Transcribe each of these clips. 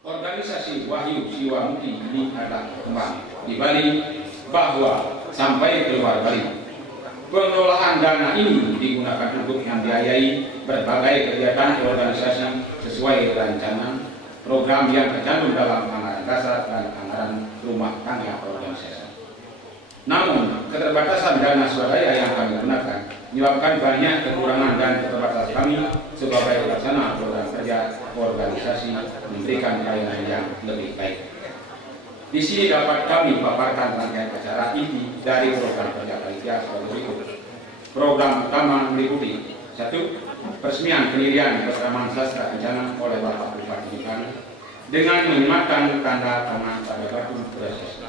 Organisasi Wahyu Siwamuki ini adalah kembang di Bali bahwa sampai keluar Bali. Pengelolaan dana ini digunakan untuk membiayai berbagai kegiatan organisasi sesuai rencana program yang tercantum dalam anggaran dasar dan anggaran rumah tangga organisasi. Namun, keterbatasan dana swadaya yang kami gunakan menyebabkan banyak kekurangan dan keterbatasan kami sebagai pelaksana program kerja organisasi memberikan pelayanan yang lebih baik. Di sini dapat kami paparkan rangkaian acara inti dari program kerja panitia sebagai berikut. Program utama meliputi 1. Peresmian pendirian Kesamaan Sastra Kencana oleh Bapak Bupati Bintang dengan menyematkan tanda tangan pada batu proses.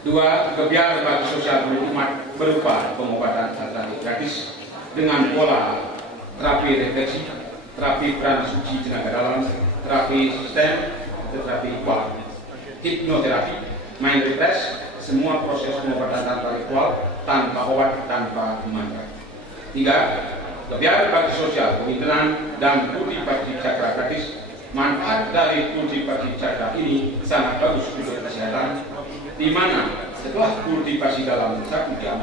2. Kegiatan bakti sosial umat berupa pengobatan sastra gratis dengan pola terapi refleksi, terapi peran suci tenaga dalam, terapi sistem, terapi kuat, hipnoterapi, mind refresh, semua proses pengobatan tanpa ritual, tanpa obat, tanpa mantra. 3. Kegiatan bakti sosial, peminternaan dan putih bakti cakra gratis. Manfaat dari putih bakti cakra ini sangat bagus untuk kesehatan, di mana setelah kultivasi dalam 1 jam,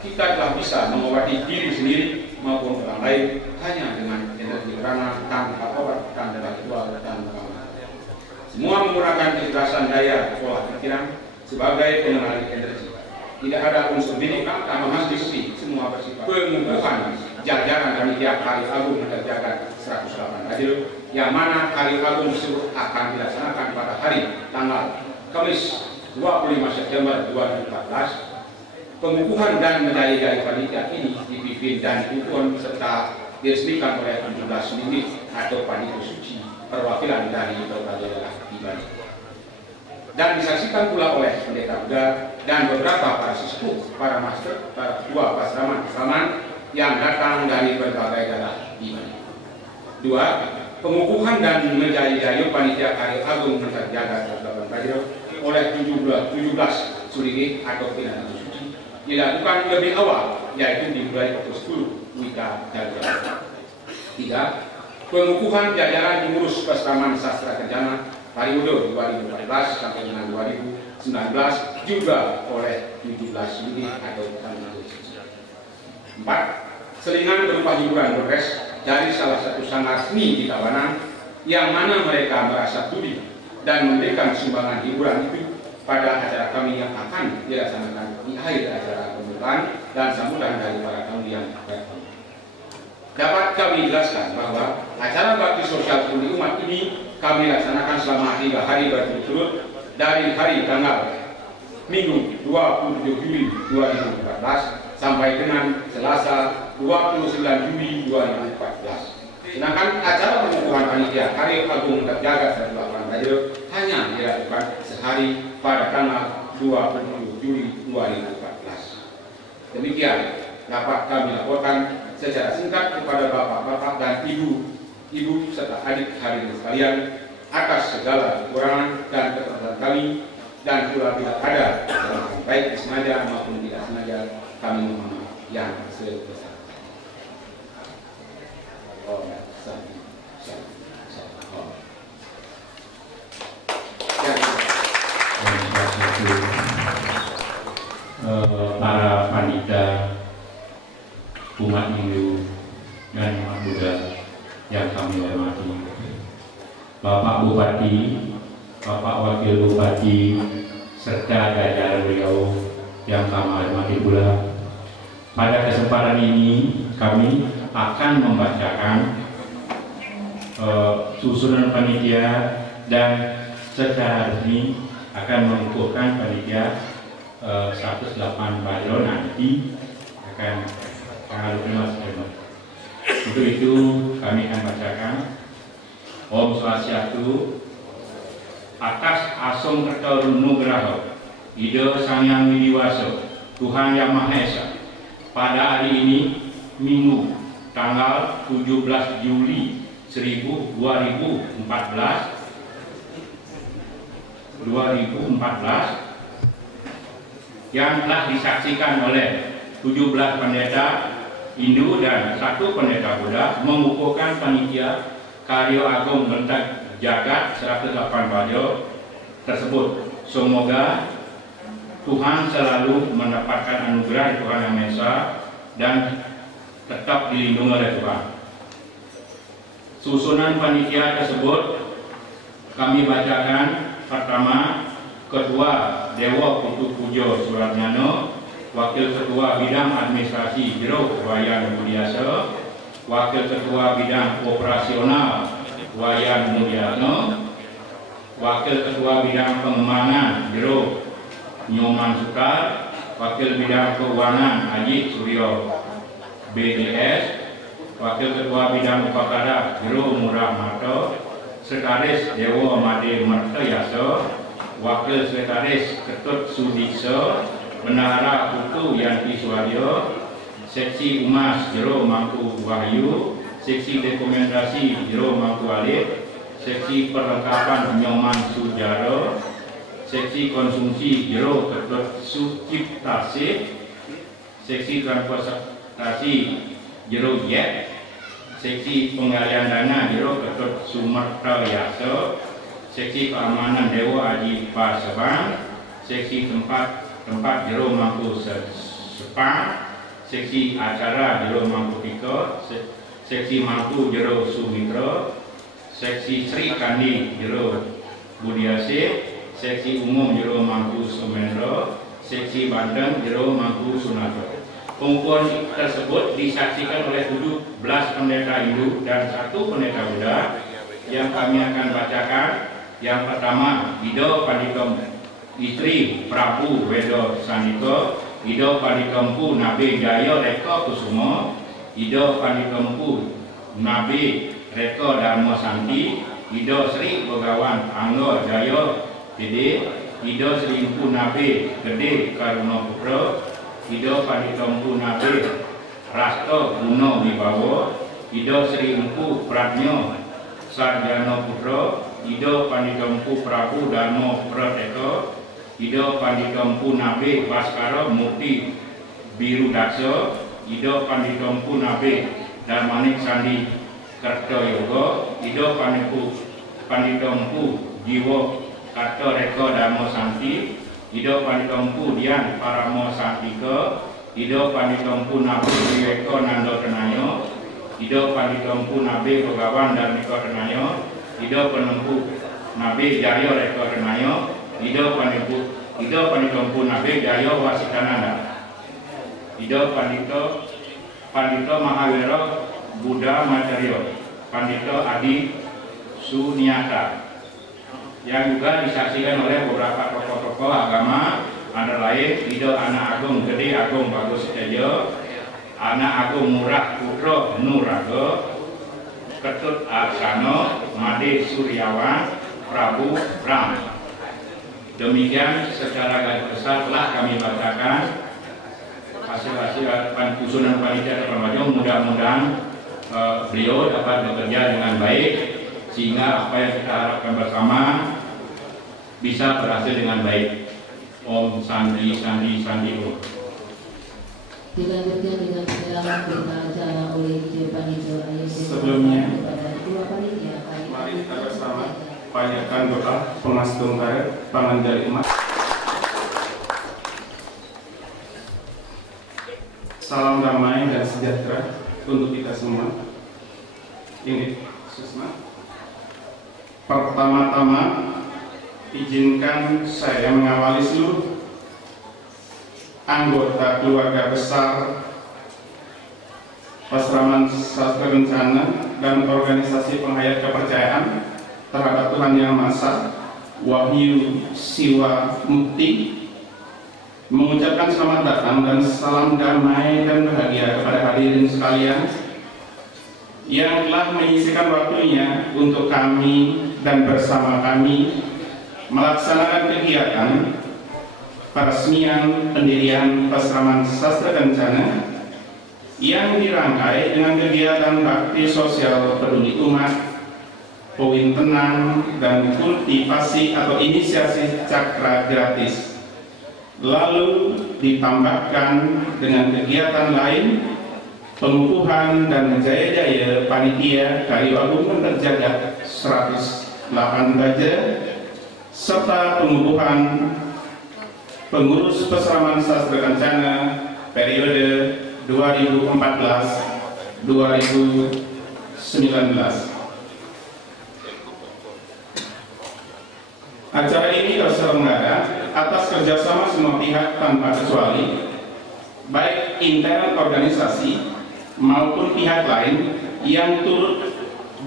kita telah bisa mengobati diri sendiri maupun orang lain hanya dengan energi prana tanpa obat, tanpa ritual, tanpa mantra. Semua menggunakan kecerdasan daya pola pikiran sebagai pengendali energi. Tidak ada unsur bidik atau mahasiswi, semua bersifat pengukuhan jajaran panitia Hari Agung Menterjaga 108 Adil, yang mana Hari Agung tersebut akan dilaksanakan pada hari tanggal Kamis 25 September 2014. Pengukuhan dan menjadi panitia ini dipimpin dan didukung serta diresmikan oleh 17 unit atau panitia suci perwakilan dari berbagai daerah di Bali. Dan disaksikan pula oleh pendeta muda dan beberapa para sesepuh, para master, para ketua pasraman yang datang dari berbagai daerah di Bali. 2. Pengukuhan dan menjadi panitia Hari Agung Menterjaga 108 Adil oleh 17 Surigi atau pidana suci dilakukan lebih awal, yaitu dimulai pukul 10 Wika Dalurat. 3. Pengukuhan jajaran pengurus Pasaman Sastra Kencana Pariwudo 2014 sampai dengan 2019 juga oleh 17 unit atau pidana suci. 4. Selingan berupa hiburan progres dari salah satu sanggar seni di Tabanan, yang mana mereka merasa studi dan memberikan sumbangan hiburan itu pada acara kami yang akan dilaksanakan di akhir acara pembukaan dan sambutan dari para tamu yang bertamu. Dapat kami jelaskan bahwa acara bakti sosial pulih umat ini kami laksanakan selama 3 hari berturut-turut dari hari tanggal Minggu 27 Juli 2014 sampai dengan Selasa 29 Juli 2014. Sedangkan acara pengukuhan panitia Hari Agung Menterjaga 108 Adil hanya dilakukan sehari pada tanggal 27 Juli 2014. Demikian dapat kami laporkan secara singkat kepada bapak-bapak dan ibu serta adik hadirin sekalian atas segala kekurangan dan keterbatasan kami, dan pula bila ada kesalahan baik disengaja maupun tidak sengaja, kami mohon maaf yang sebesar. Para panitia umat Hindu dan umat Buddha yang kami hormati, Bapak Bupati, Bapak Wakil Bupati, serta jajaran beliau yang kami hormati pula. Pada kesempatan ini kami akan membacakan susunan panitia dan secara resmi akan mengukuhkan panitia 108 Badro nanti akan tanggal 5 September. Untuk itu kami akan bacakan Om Swastiastu. Atas Asung Kerto Nugraha Ida Sangyang Widiwaso Tuhan Yang Maha Esa, pada hari ini Minggu tanggal 17 Juli 2014 yang telah disaksikan oleh 17 pendeta Hindu dan 1 pendeta Buddha, mengukuhkan panitia Karyo Agung Bentak Jagat 108 Bajo tersebut. Semoga Tuhan selalu mendapatkan anugerah Tuhan Yang Maha Esa dan tetap dilindungi oleh Tuhan. Susunan panitia tersebut kami bacakan. Pertama, Ketua Dewa Putu Pujo Suratnyano, Wakil Ketua Bidang Administrasi Biro Wayan Budiasa, Wakil Ketua Bidang Operasional Wayan Mulyano, Wakil Ketua Bidang Pengembangan Biro Nyoman Sukar, Wakil Bidang Keuangan Haji Suryo BDS, Wakil Ketua Bidang Upacara Biro Murah Mato, Sekretaris Dewa Made Mertayaso, Wakil Sekretaris Ketut Sudikso, Bendahara Putu Yanti Suwaryo, Seksi Umas Jero Mangku Wahyu, Seksi Dokumentasi Jero Mangku Alif, Seksi Perlengkapan Nyoman Sujaro, Seksi Konsumsi Jero Ketut Suciptasih, Seksi Transportasi Jero Yet, Seksi Penggalian Dana Jero Ketut Sumerta Yaso, Seksi Keamanan Dewa Aji Pasebang, Seksi tempat Jero Mangku Sepang, Seksi Acara Jero Mangku Tiko, Seksi Mangku Jero Sumitra, Seksi Sri Kandi Jero Budiase, Seksi Umum Jero Mangku Sumendro, Seksi Banten Jero Mangku Sunarto. Pengukuhan tersebut disaksikan oleh 17 pendeta Hindu dan 1 pendeta Buddha yang kami akan bacakan. Yang pertama, Ido Panikom Istri Prabu Wedo Sandiko, Ido Panikompu Nabi Jayo Reko Kusumo, Ido Panikompu Nabi Reko Dharma Santi, Ido Sri Begawan Anggo Jayo Dede, Ido Sri Impu Nabi Gede Karuno Putro, Ido Panikompu Nabi Rasto Guno Wibawo, Ido Sri Impu Pratnyo Sarjano Putro, Ido Panikompu Prabu Dharma Prateko, Ido Panikompu Nabi Baskaro Murti Biru Dakso, Ido Panikompu Nabi Darmanik Sandi Kertoyogo, Ido Panikompu Jiwo Karto Reko Dharma Santi, Ido Panikompu Dian Paramo Santiko, Ido Panikompu Nabi Wiweko Nando Tenayo, Ido Panikompu Nabi Begawan dan Niko Tenayo, Ido Penempu Nabi Jaryo Reko Tenayo, Ido Panikompu Nabi Jaryo Wasikananda, Ido Pandito Mahawiro Buddha Macaryo, Pandito Adi Suniata, yang juga disaksikan oleh beberapa tokoh-tokoh agama, antara lain Ido Anak Agung Gede Agung Bagus Tejo, Anak Agung Murah Putro Nurago, Ketut Arsano Made Suryawan Prabu Bram. Demikian secara garis besar telah kami bacakan hasil-hasil usulan panitia terpadu. Mudah-mudahan beliau dapat bekerja dengan baik sehingga apa yang kita harapkan bersama bisa berhasil dengan baik. Om Sandi Sandi Sandi Om. Dilanjutkan dengan penjelasan berita acara oleh Panitia. Sebelumnya, mari kita bersama panjatkan doa Pengastung Karet Panganjali Emas. Salam damai dan sejahtera untuk kita semua. Ini Susma. Pertama-tama, izinkan saya mengawali seluruh anggota keluarga besar Pasraman Sastra Kencana dan organisasi penghayat kepercayaan terhadap Tuhan Yang Maha Esa, Wahyu Siwa Mukti, mengucapkan selamat datang dan salam damai dan bahagia kepada hadirin sekalian yang telah menyisikan waktunya untuk kami dan bersama kami melaksanakan kegiatan peresmian pendirian Pasraman Sastra Kencana yang dirangkai dengan kegiatan bakti sosial peduli umat, poin tenang, dan kultivasi atau inisiasi cakra gratis. Lalu ditambahkan dengan kegiatan lain pengukuhan dan jaya-jaya panitia kayu agung terjaga 108 baja, serta pengukuhan pengurus peseraman sastra kencana periode 2014-2019. Acara ini terselenggara atas kerjasama semua pihak tanpa kecuali, baik internal organisasi maupun pihak lain yang turut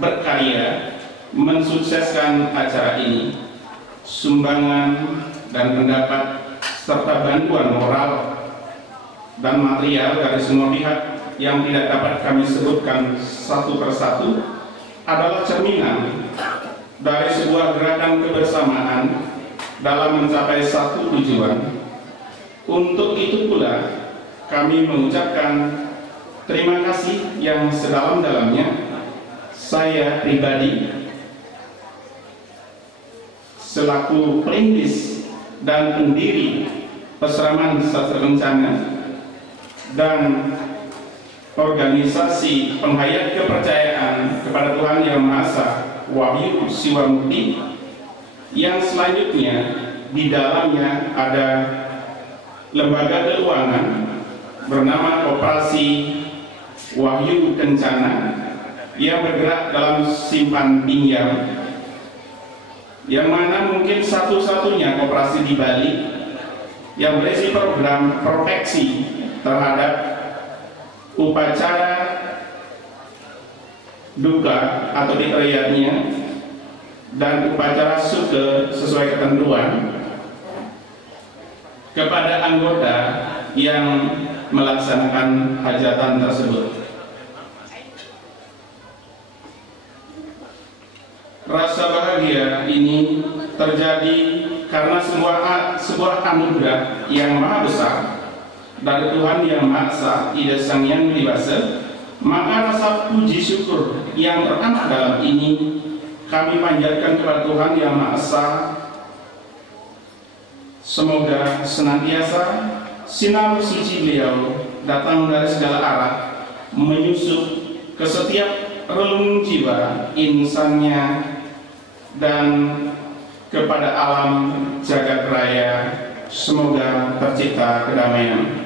berkarya mensukseskan acara ini. Sumbangan dan pendapat serta bantuan moral dan material dari semua pihak yang tidak dapat kami sebutkan satu persatu adalah cerminan dari sebuah gerakan kebersamaan dalam mencapai satu tujuan. Untuk itu pula kami mengucapkan terima kasih yang sedalam-dalamnya. Saya pribadi selaku perintis dan pendiri Peseraman Sastra Kencana dan organisasi penghayat kepercayaan kepada Tuhan Yang Maha Esa Wahyu Siwa Mukti, yang selanjutnya di dalamnya ada lembaga keuangan bernama Koperasi Wahyu Kencana yang bergerak dalam simpan pinjam, yang mana mungkin satu-satunya koperasi di Bali yang berisi program proteksi terhadap upacara duka atau diteriaknya dan upacara suke sesuai ketentuan kepada anggota yang melaksanakan hajatan tersebut. Rasa bahagia ini terjadi karena sebuah anugerah yang maha besar dari Tuhan Yang Maha Esa Ida Sang Hyang Widi Wasa. Maka rasa puji syukur yang teramat dalam ini kami panjatkan kepada Tuhan Yang Maha Esa. Semoga senantiasa sinar suci beliau datang dari segala arah, menyusup ke setiap relung jiwa insannya dan kepada alam jagat raya. Semoga tercipta kedamaian.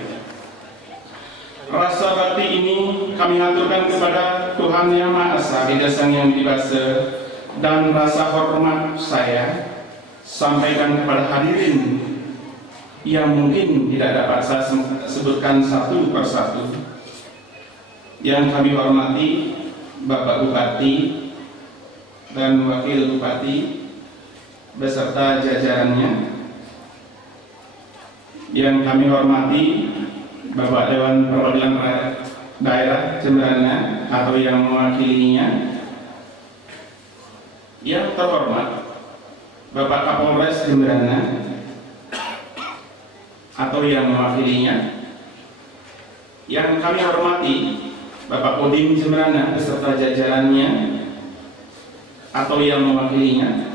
Rasa bakti ini kami aturkan kepada Tuhan Yang Maha Esa Ida Sang Hyang Widi Wasa, dan rasa hormat saya sampaikan kepada hadirin yang mungkin tidak dapat saya sebutkan satu persatu. Yang kami hormati Bapak Bupati dan Wakil Bupati beserta jajarannya. Yang kami hormati Bapak Dewan Perwakilan Daerah Jemberana atau yang mewakilinya. Yang terhormat Bapak Kapolres Jemberana atau yang mewakilinya. Yang kami hormati Bapak Kodim Jemberana beserta jajarannya atau yang mewakilinya.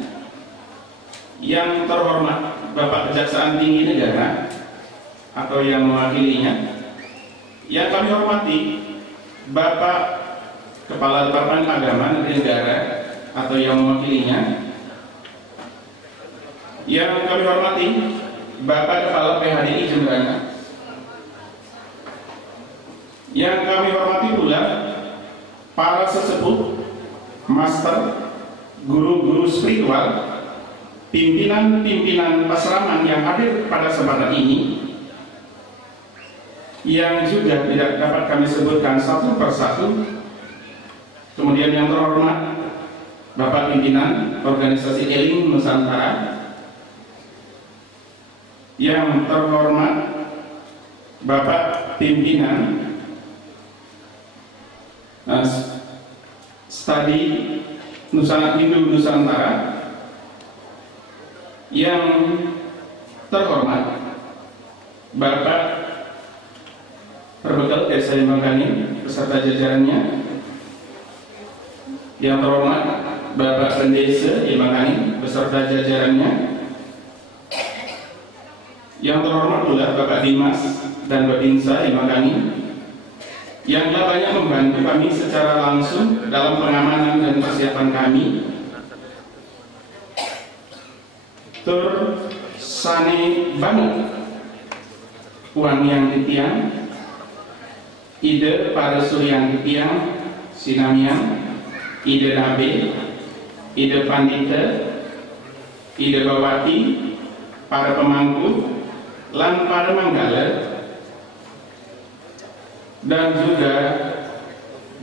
Yang terhormat Bapak Kejaksaan Tinggi Negara atau yang mewakilinya. Yang kami hormati Bapak Kepala Departemen Agama Negara atau yang mewakilinya. Yang kami hormati Bapak Kepala PHDI Jemberana. Yang kami hormati pula para sesepuh, master, guru-guru spiritual, pimpinan-pimpinan pasraman yang hadir pada kesempatan ini, yang juga tidak dapat kami sebutkan satu persatu. Kemudian yang terhormat Bapak pimpinan organisasi Eling Nusantara. Yang terhormat Bapak pimpinan Studi Hindu Nusantara. Yang terhormat Bapak Perbekal Desa Yemangkani beserta jajarannya. Yang terhormat Bapak Pendesa Yemangkani beserta jajarannya. Yang terhormat pula Bapak Dimas dan Babinsa Yemangkani. yang telah banyak membantu kami secara langsung dalam pengamanan dan persiapan kami. Tur sane banget uang yang ditiang, ide para suryang ditiang, sinamiang, ide nabe, ide pandita, ide bawati, para pemangku, lan para manggala, dan juga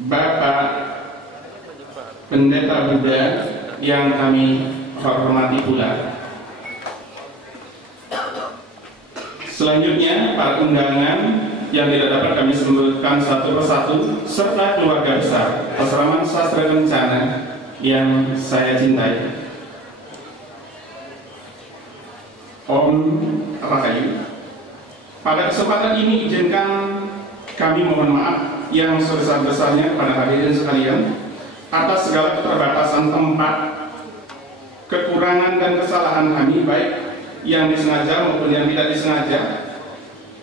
Bapak Pendeta Buddha yang kami hormati pula. Selanjutnya, para undangan yang tidak dapat kami sebutkan satu persatu, serta keluarga besar Asrama Sastra Kencana yang saya cintai. Om Rahayu. Pada kesempatan ini izinkan kami mohon maaf yang sebesar-besarnya kepada hadirin sekalian atas segala keterbatasan tempat, kekurangan dan kesalahan kami, baik yang disengaja maupun yang tidak disengaja,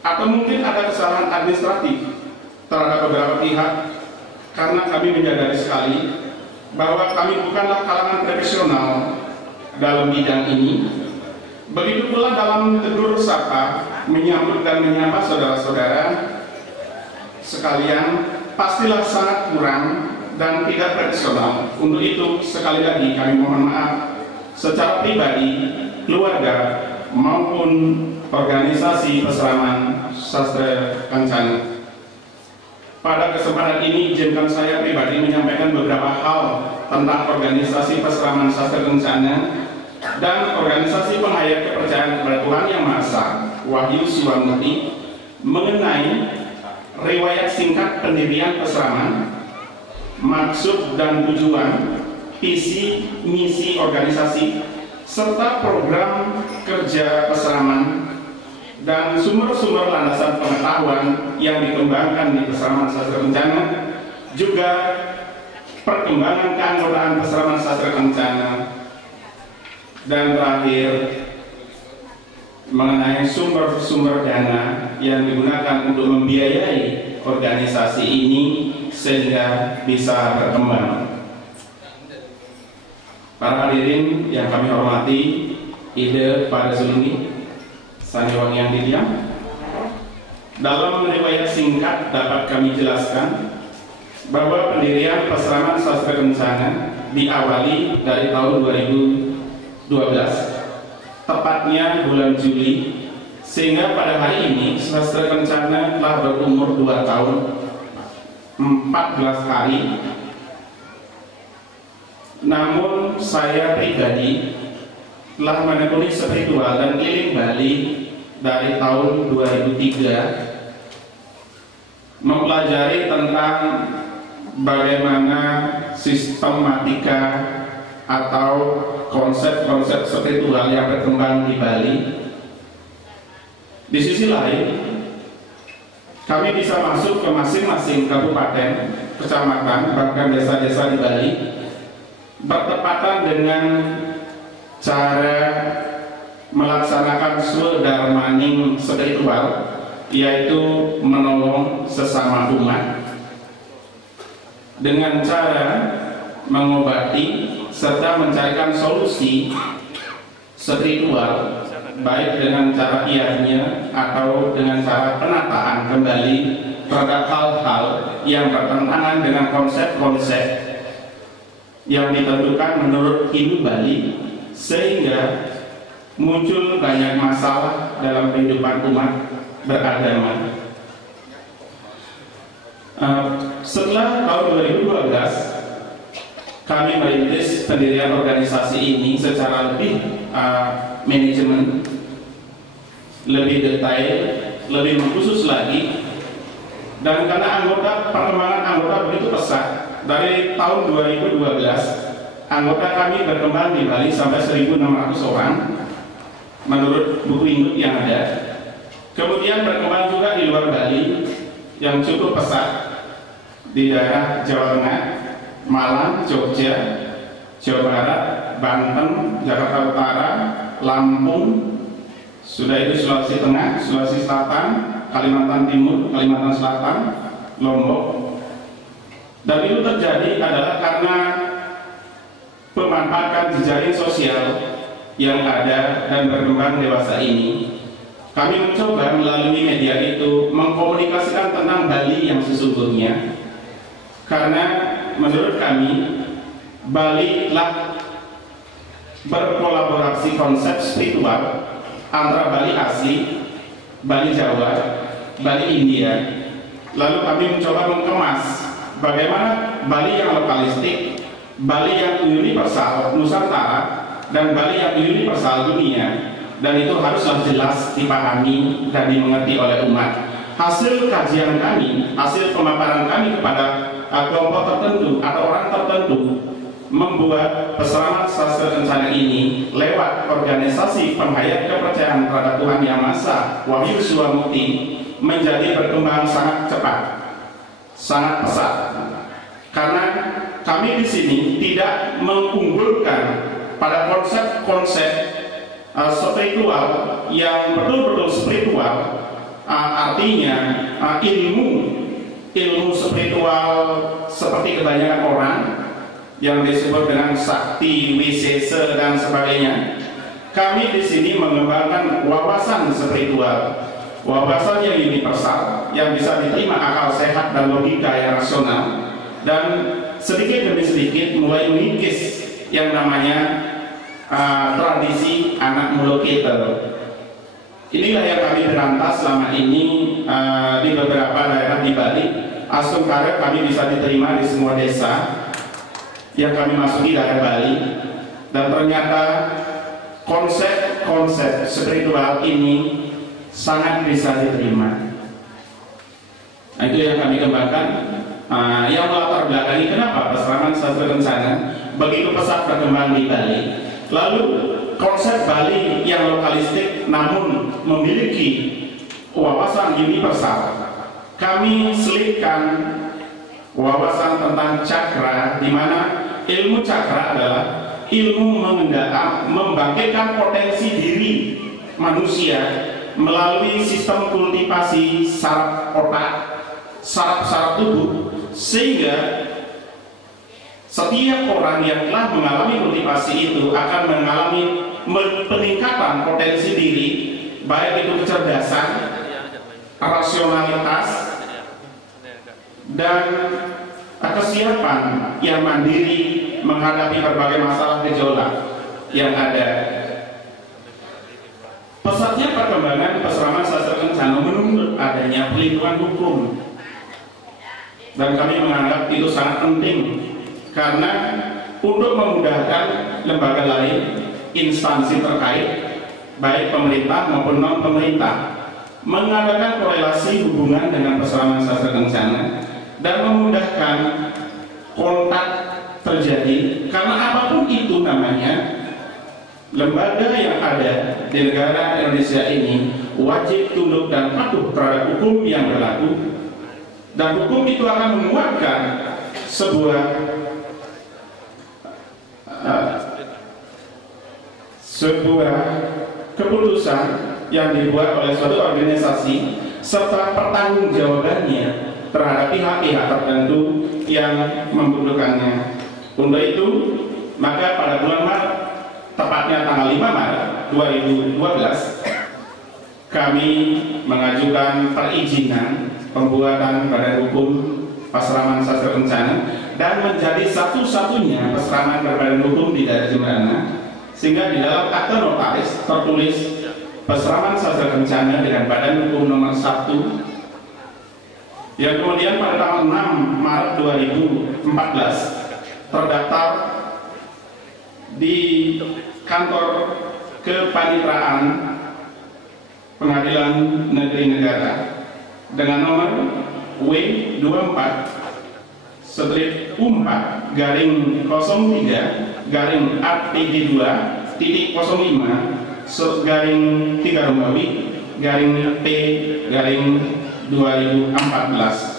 atau mungkin ada kesalahan administratif terhadap beberapa pihak, karena kami menyadari sekali bahwa kami bukanlah kalangan profesional dalam bidang ini. Begitu pula dalam tegur sapa, menyambut dan menyapa saudara-saudara sekalian, pastilah sangat kurang dan tidak profesional. Untuk itu sekali lagi kami mohon maaf secara pribadi, keluarga maupun organisasi Peseraman Sastra Kencana. Pada kesempatan ini izinkan saya pribadi menyampaikan beberapa hal tentang organisasi Peseraman Sastra Kencana dan organisasi penghayat kepercayaan kepada Tuhan Yang Maha Esa, Wahyu Siwa Mukti, mengenai riwayat singkat pendirian Peseraman, maksud dan tujuan, visi, misi organisasi, serta program kerja Peseraman, dan sumber-sumber landasan pengetahuan yang dikembangkan di Peseraman Sastra Kencana, juga perkembangan keanggotaan Peseraman Sastra Kencana, dan terakhir mengenai sumber-sumber dana yang digunakan untuk membiayai organisasi ini sehingga bisa berkembang. Para hadirin yang kami hormati, ide pada Zulini, Saniwang yang didiam. Dalam riwayat singkat dapat kami jelaskan bahwa pendirian Peseraman Sastra Kencana diawali dari tahun 2012, tepatnya bulan Juli, sehingga pada hari ini Sastra Kencana telah berumur 2 tahun 14 hari. Namun saya pribadi telah menekuni spiritual dan keliling Bali dari tahun 2003, mempelajari tentang bagaimana sistematika atau konsep-konsep spiritual yang berkembang di Bali. Di sisi lain, kami bisa masuk ke masing-masing kabupaten, kecamatan, bahkan desa-desa di Bali, bertepatan dengan cara melaksanakan swadharmaning spiritual, yaitu menolong sesama umat dengan cara mengobati serta mencarikan solusi spiritual, baik dengan cara iahnya atau dengan cara penataan kembali terhadap hal-hal yang bertentangan dengan konsep-konsep yang ditentukan menurut Hindu Bali, sehingga muncul banyak masalah dalam kehidupan umat beragama. Setelah tahun 2012 kami merintis pendirian organisasi ini secara lebih manajemen, lebih detail, lebih khusus lagi, dan karena perkembangan anggota begitu pesat, dari tahun 2012 anggota kami berkembang di Bali sampai 1.600 orang menurut buku induk yang ada. Kemudian berkembang juga di luar Bali yang cukup pesat di daerah Jawa Tengah, Malang, Jogja, Jawa Barat, Banten, Jakarta Utara, Lampung, sudah itu Sulawesi Tengah, Sulawesi Selatan, Kalimantan Timur, Kalimantan Selatan, Lombok. Dan itu terjadi adalah karena pemanfaatan jejaring sosial yang ada dan berkembang dewasa ini. Kami mencoba melalui media itu mengkomunikasikan tentang Bali yang sesungguhnya, karena menurut kami Bali telah berkolaborasi konsep spiritual antara Bali asli, Bali Jawa, Bali India. Lalu kami mencoba mengemas bagaimana Bali yang lokalistik, Bali yang universal Nusantara, dan Bali yang universal dunia, dan itu haruslah jelas dipahami dan dimengerti oleh umat. Hasil kajian kami, hasil pemaparan kami kepada kelompok tertentu atau orang tertentu, membuat Peseraman Sastra Kencana ini lewat organisasi penghayat kepercayaan terhadap Tuhan Yang Maha Esa, Wahyu Siwa Mukti, menjadi berkembang sangat cepat, sangat pesat. Karena kami di sini tidak mengunggulkan pada konsep-konsep spiritual yang betul-betul spiritual, artinya ilmu spiritual seperti kebanyakan orang yang disebut dengan sakti, wisesa dan sebagainya. Kami di sini mengembangkan wawasan spiritual, wawasan yang universal, yang bisa diterima akal sehat dan logika yang rasional, dan sedikit demi sedikit mulai mengikis yang namanya tradisi anak muloketer. Inilah yang kami berantas selama ini di beberapa daerah di Bali. Asum karet kami bisa diterima di semua desa yang kami masuki daerah Bali, dan ternyata konsep-konsep spiritual ini sangat bisa diterima. Nah, itu yang kami kembangkan. Yang melatar belakangi kenapa Peseraman Sastra Kencana begitu pesat berkembang di Bali. Lalu konsep Bali yang lokalistik namun memiliki wawasan universal, kami selipkan wawasan tentang cakra, di mana ilmu cakra adalah ilmu membangkitkan potensi diri manusia melalui sistem kultivasi saraf otak, saraf-saraf tubuh, sehingga setiap orang yang telah mengalami kultivasi itu akan mengalami peningkatan potensi diri, baik itu kecerdasan, rasionalitas, dan kesiapan yang mandiri menghadapi berbagai masalah gejolak yang ada. Pesatnya perkembangan Peseraman Sastra Kencana menuntut adanya pelindungan hukum, dan kami menganggap itu sangat penting, karena untuk memudahkan lembaga lain, instansi terkait, baik pemerintah maupun non pemerintah, mengadakan korelasi hubungan dengan Peseraman Sastra Kencana dan memudahkan kontak terjadi. Karena apapun itu namanya, lembaga yang ada di negara Indonesia ini wajib tunduk dan patuh terhadap hukum yang berlaku, dan hukum itu akan menguatkan sebuah keputusan yang dibuat oleh suatu organisasi, serta pertanggungjawabannya terhadap pihak-pihak tertentu yang membutuhkannya. Untuk itu, maka pada bulan Maret, tepatnya tanggal 5 Maret 2012, kami mengajukan perizinan pembuatan badan hukum Peseraman Sastra Kencana, dan menjadi satu-satunya peseraman berbadan hukum di daerah Jemberana, sehingga di dalam akte notaris tertulis Peseraman Sastra Kencana dengan badan hukum nomor 1, yang kemudian pada tanggal 6 Maret 2014 terdaftar di kantor kepanitraan Pengadilan Negeri Negara dengan nomor W4/3-4-3-P-2/2014.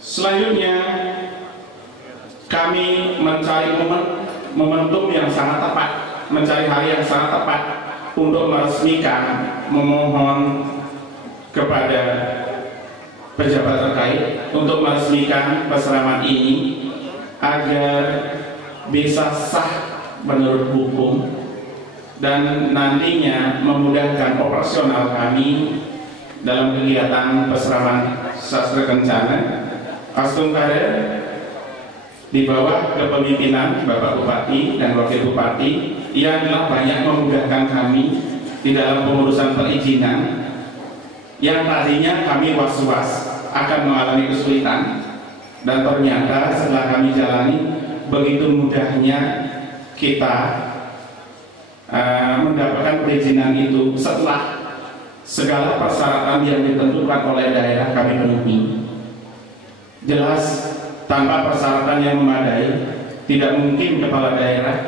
Selanjutnya, kami mencari momentum yang sangat tepat, mencari hari yang sangat tepat untuk meresmikan, memohon kepada pejabat terkait untuk meresmikan peseraman ini agar bisa sah menurut hukum dan nantinya memudahkan operasional kami dalam kegiatan peseraman sastra kencana. Astung Kader di bawah kepemimpinan Bapak Bupati dan Wakil Bupati yang telah banyak memudahkan kami di dalam pengurusan perizinan yang tadinya kami was-was akan mengalami kesulitan, dan ternyata setelah kami jalani begitu mudahnya kita mendapatkan perizinan itu setelah segala persyaratan yang ditentukan oleh daerah kami penuhi. Jelas tanpa persyaratan yang memadai tidak mungkin kepala daerah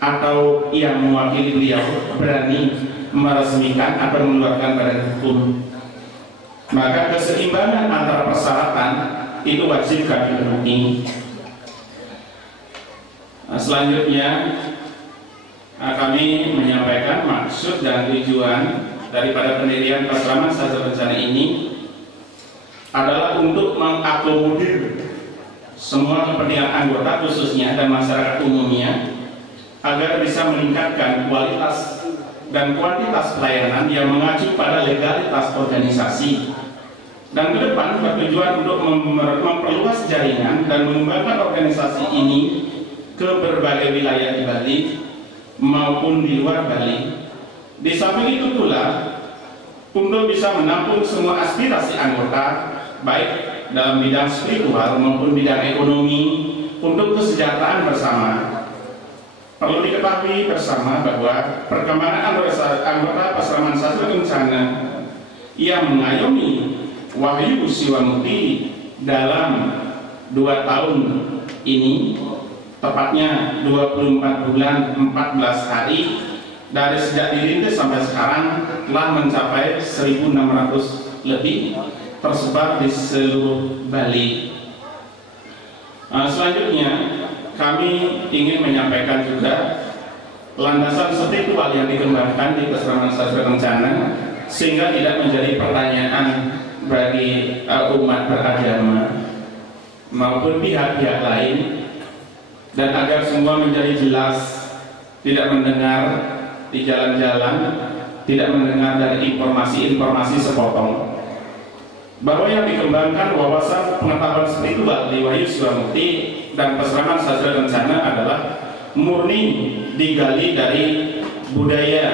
atau yang mewakili beliau berani meresmikan atau mengeluarkan badan hukum. Maka keseimbangan antara persyaratan itu wajib kami penuhi. Selanjutnya kami menyampaikan maksud dan tujuan daripada pendirian peseraman sastra kencana ini adalah untuk mengakomodir semua kepentingan anggota khususnya dan masyarakat umumnya agar bisa meningkatkan kualitas dan kuantitas pelayanan yang mengacu pada legalitas organisasi, dan ke depan bertujuan untuk memperluas jaringan dan mengembangkan organisasi ini ke berbagai wilayah di Bali maupun di luar Bali. Di samping itu pula untuk bisa menampung semua aspirasi anggota baik dalam bidang spiritual maupun bidang ekonomi untuk kesejahteraan bersama. Perlu diketahui bersama bahwa perkembangan anggota peseraman sastra kencana yang mengayomi Wahyu Siwamukti dalam 2 tahun ini, tepatnya 24 bulan 14 hari dari sejak dirintis sampai sekarang, telah mencapai 1.600 lebih tersebar di seluruh Bali. Selanjutnya kami ingin menyampaikan juga landasan spiritual yang dikembangkan di peseraman sastra kencana sehingga tidak menjadi pertanyaan bagi umat beragama maupun pihak-pihak lain, dan agar semua menjadi jelas, tidak mendengar di jalan-jalan, tidak mendengar dari informasi-informasi sepotong, bahwa yang dikembangkan wawasan pengetahuan spiritual di Wahyu Siwamukti dan peseraman sastra kencana adalah murni digali dari budaya,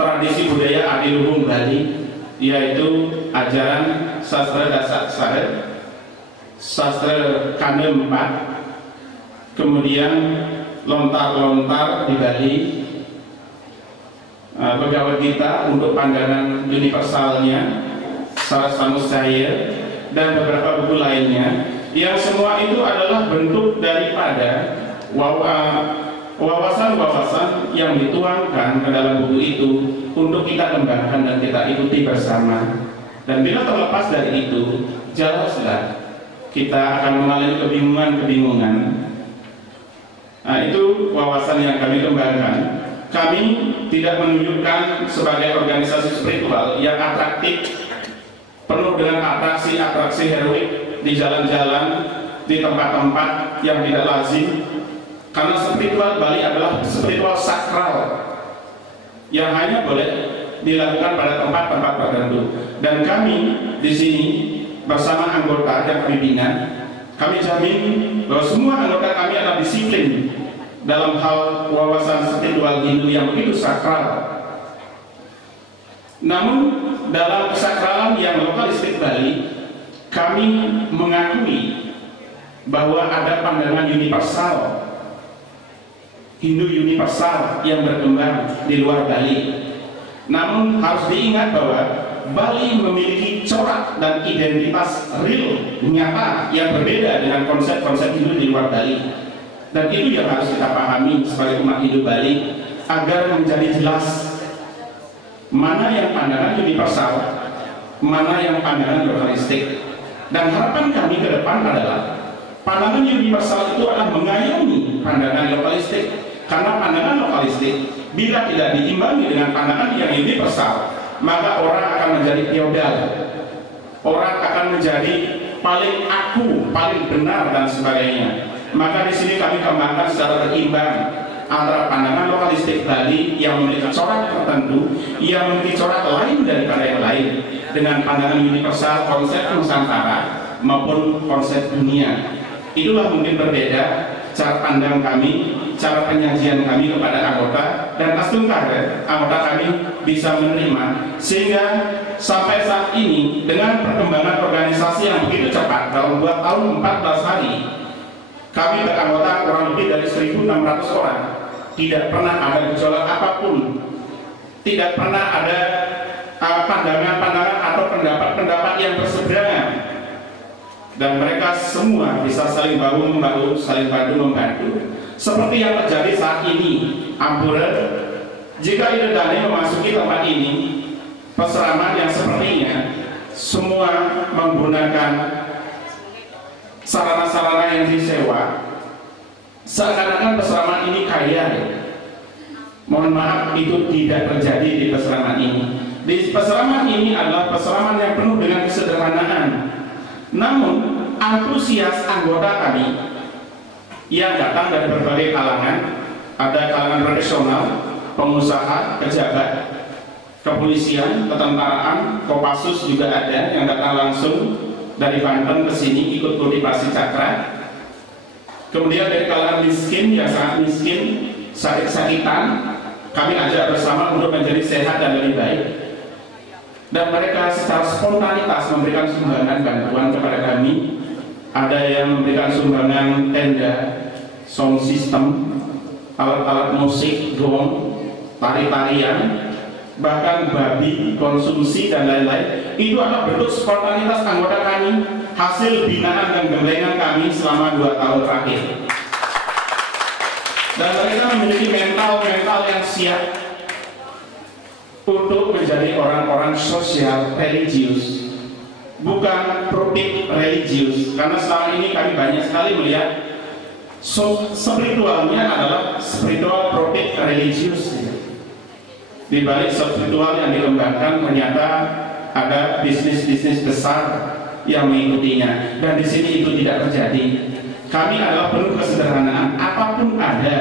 tradisi budaya adiluhung Bali, yaitu ajaran sastra Dasak Sare, sastra Kanda 4, kemudian lontar-lontar di Bali, Bhagavad Gita untuk pandangan universalnya, Sarasamus Cahaya, dan beberapa buku lainnya, yang semua itu adalah bentuk daripada wawasan-wawasan yang dituangkan ke dalam buku itu untuk kita kembangkan dan kita ikuti bersama. Dan bila terlepas dari itu, jelaslah kita akan mengalami kebingungan-kebingungan. Nah, itu wawasan yang kami kembangkan. Kami tidak menunjukkan sebagai organisasi spiritual yang atraktif, penuh dengan atraksi-atraksi heroik di jalan-jalan, di tempat-tempat yang tidak lazim. Karena spiritual Bali adalah spiritual sakral yang hanya boleh dilakukan pada tempat-tempat tertentu. Dan kami di sini bersama anggota yang kami bina, kami jamin bahwa semua anggota kami adalah disiplin dalam hal wawasan spiritual Hindu yang begitu sakral. Namun dalam kesakralan yang lokalistik Bali, kami mengakui bahwa ada pandangan universal, Hindu universal yang berkembang di luar Bali. Namun harus diingat bahwa Bali memiliki corak dan identitas real, nyata, yang berbeda dengan konsep-konsep Hindu di luar Bali. Dan itu yang harus kita pahami sebagai umat Hindu Bali agar menjadi jelas mana yang pandangan universal, mana yang pandangan lokalistik. Dan harapan kami ke depan adalah pandangan universal itu adalah mengayomi pandangan lokalistik. Karena pandangan lokalistik bila tidak diimbangi dengan pandangan yang universal, maka orang akan menjadi feodal, orang akan menjadi paling aku, paling benar dan sebagainya. Maka di sini kami kembangkan secara berimbang antara pandangan lokalistik Bali yang memiliki corak tertentu, yang memiliki corak lain daripada yang lain, dengan pandangan universal konsep Nusantara maupun konsep dunia. Itulah mungkin berbeda cara pandang kami, cara penyajian kami kepada anggota, dan pastikan anggota kami bisa menerima, sehingga sampai saat ini dengan perkembangan organisasi yang begitu cepat dalam 2 tahun 14 hari, kami beranggota kurang lebih dari 1.600 orang. Tidak pernah ada gejolak apapun, tidak pernah ada pandangan-pandangan atau pendapat-pendapat yang berseberangan, dan mereka semua bisa saling bahu-membahu, saling bantu-membantu. Seperti yang terjadi saat ini, Ampura, jika Ida Dhani memasuki tempat ini, peseraman yang sepertinya semua menggunakan sarana-sarana yang disewa, seakan-akan peseraman ini kaya. Mohon maaf, itu tidak terjadi di peseraman ini. Di peseraman ini adalah peseraman yang penuh dengan kesederhanaan. Namun antusias anggota kami yang datang dari berbagai kalangan, ada kalangan profesional, pengusaha, pejabat, kepolisian, ketentaraan, Kopassus juga ada yang datang langsung dari Banten ke sini ikut kultivasi cakra. Kemudian dari kalangan miskin yang sangat miskin, sakit-sakitan, kami ajak bersama untuk menjadi sehat dan lebih baik. Dan mereka secara spontanitas memberikan sumbangan bantuan kepada kami. Ada yang memberikan sumbangan tenda, sound system, alat-alat musik, gong, tari-tarian, bahkan babi, konsumsi dan lain-lain. Itu adalah bentuk spontanitas anggota kami, hasil binaan dan gemblengan kami selama 2 tahun terakhir. Dan mereka memiliki mental yang siap untuk menjadi orang-orang sosial religius, bukan profit religius. Karena selama ini kami banyak sekali melihat spiritualnya adalah spiritual profit religius. Di balik spiritual yang dikembangkan ternyata ada bisnis-bisnis besar yang mengikutinya, dan di sini itu tidak terjadi. Kami adalah penuh kesederhanaan, apapun ada,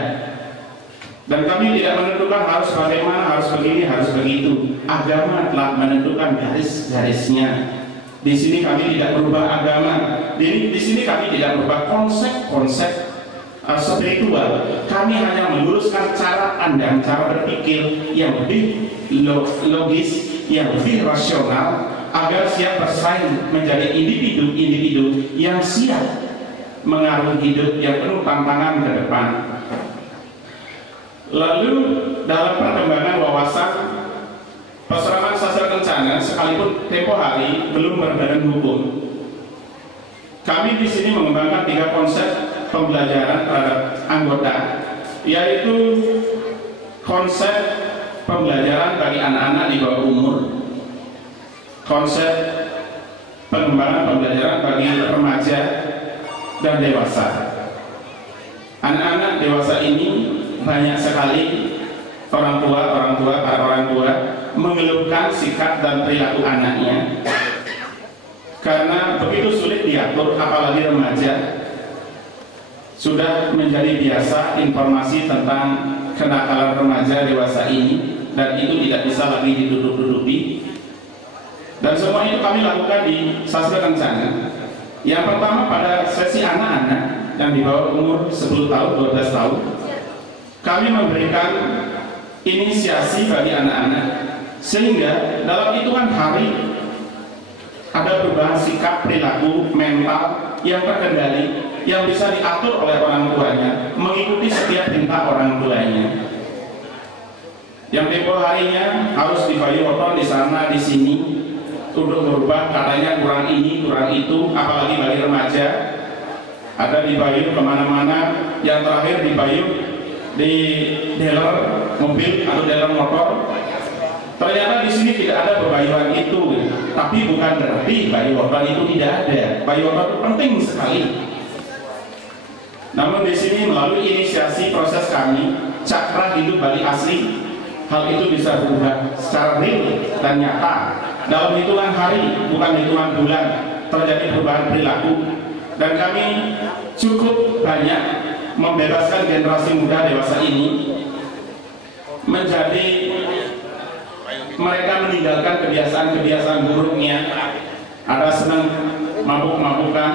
dan kami tidak menentukan harus bagaimana, harus begini, harus begitu. Agama telah menentukan garis-garisnya. Di sini kami tidak berubah agama, di sini kami tidak berubah konsep-konsep spiritual. Kami hanya meluruskan cara pandang, cara berpikir yang lebih logis, yang lebih rasional, agar siap bersaing menjadi individu-individu yang siap mengarungi hidup yang penuh tantangan ke depan. Lalu dalam perkembangan wawasan, Peseraman Sastra Kencana sekalipun tempo hari belum berbadan hukum, kami di sini mengembangkan 3 konsep pembelajaran terhadap anggota, yaitu konsep pembelajaran bagi anak-anak di bawah umur, konsep pengembangan pembelajaran bagi remaja dan dewasa. Anak-anak dewasa ini banyak sekali para orang tua mengeluhkan sikap dan perilaku anaknya karena begitu sulit diatur, apalagi remaja. Sudah menjadi biasa informasi tentang kenakalan remaja dewasa ini, dan itu tidak bisa lagi ditutup-tutupi. Dan semua itu kami lakukan di Sastra Kencana. Yang pertama, pada sesi anak-anak yang di bawah umur 10 tahun, 12 tahun, kami memberikan inisiasi bagi anak-anak, sehingga dalam hitungan hari ada perubahan sikap, perilaku, mental yang terkendali, yang bisa diatur oleh orang tuanya, mengikuti setiap perintah orang tuanya. Yang tempo harinya harus dibayu motor di sana di sini untuk berubah, katanya kurang ini kurang itu, apalagi bagi remaja ada dibayu kemana-mana. Yang terakhir dibayu di dealer mobil atau dealer motor. Ternyata di sini tidak ada pebayuan itu, tapi bukan berarti bayu motor itu tidak ada. Bayu motor itu penting sekali. Namun di sini melalui inisiasi proses kami, Cakra Hidup Bali Asli hal itu bisa berubah secara real dan nyata dalam hitungan hari, bukan hitungan bulan, terjadi perubahan perilaku. Dan kami cukup banyak membebaskan generasi muda dewasa ini menjadi mereka meninggalkan kebiasaan-kebiasaan buruknya. Ada senang mabuk-mabukan,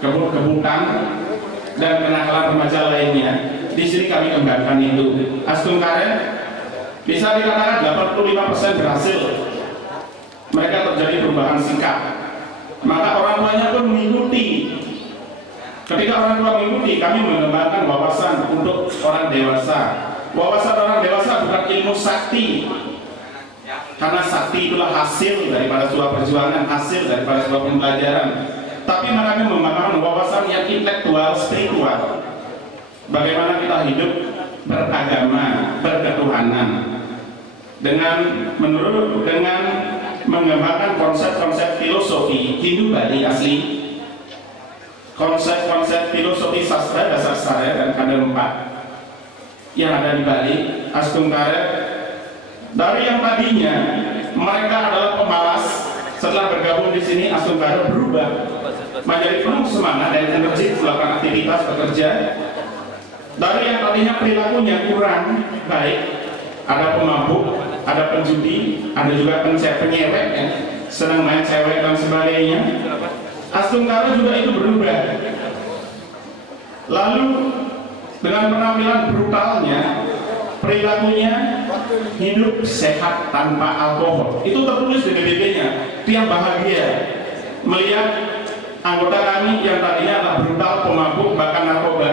gebuk-gebukan, dan kenakalan remaja lainnya. Di sini kami kembangkan itu. Astung Karet bisa dikatakan 85% berhasil. Mereka terjadi perubahan sikap. Maka orang tuanya pun mengikuti. Ketika orang tua mengikuti, kami mengembangkan wawasan untuk orang dewasa. Wawasan orang dewasa bukan ilmu sakti, karena sakti itulah hasil daripada sebuah perjuangan, hasil daripada sebuah pembelajaran. Tapi mereka membangun wawasan yang intelektual, spiritual. Bagaimana kita hidup beragama, berketuhanan, dengan mengembangkan konsep-konsep filosofi Hindu Bali asli, konsep-konsep filosofi sastra dasar saya dan kadal 4 yang ada di Bali. Astung Karet dari yang tadinya mereka adalah pemalas, setelah bergabung di sini Astung Karet berubah menjadi penuh semangat dan energi melakukan aktivitas bekerja. Dari yang tadinya perilakunya kurang baik, ada pemabuk, ada penjudi, ada juga penyewek, ya, senang main cewek dan sebagainya. Astung Karet juga itu berubah. Lalu dengan penampilan brutalnya, perilakunya hidup sehat tanpa alkohol. Itu tertulis di BBB-nya. Dia bahagia melihat anggota kami yang tadinya adalah brutal, pemabuk, bahkan narkoba,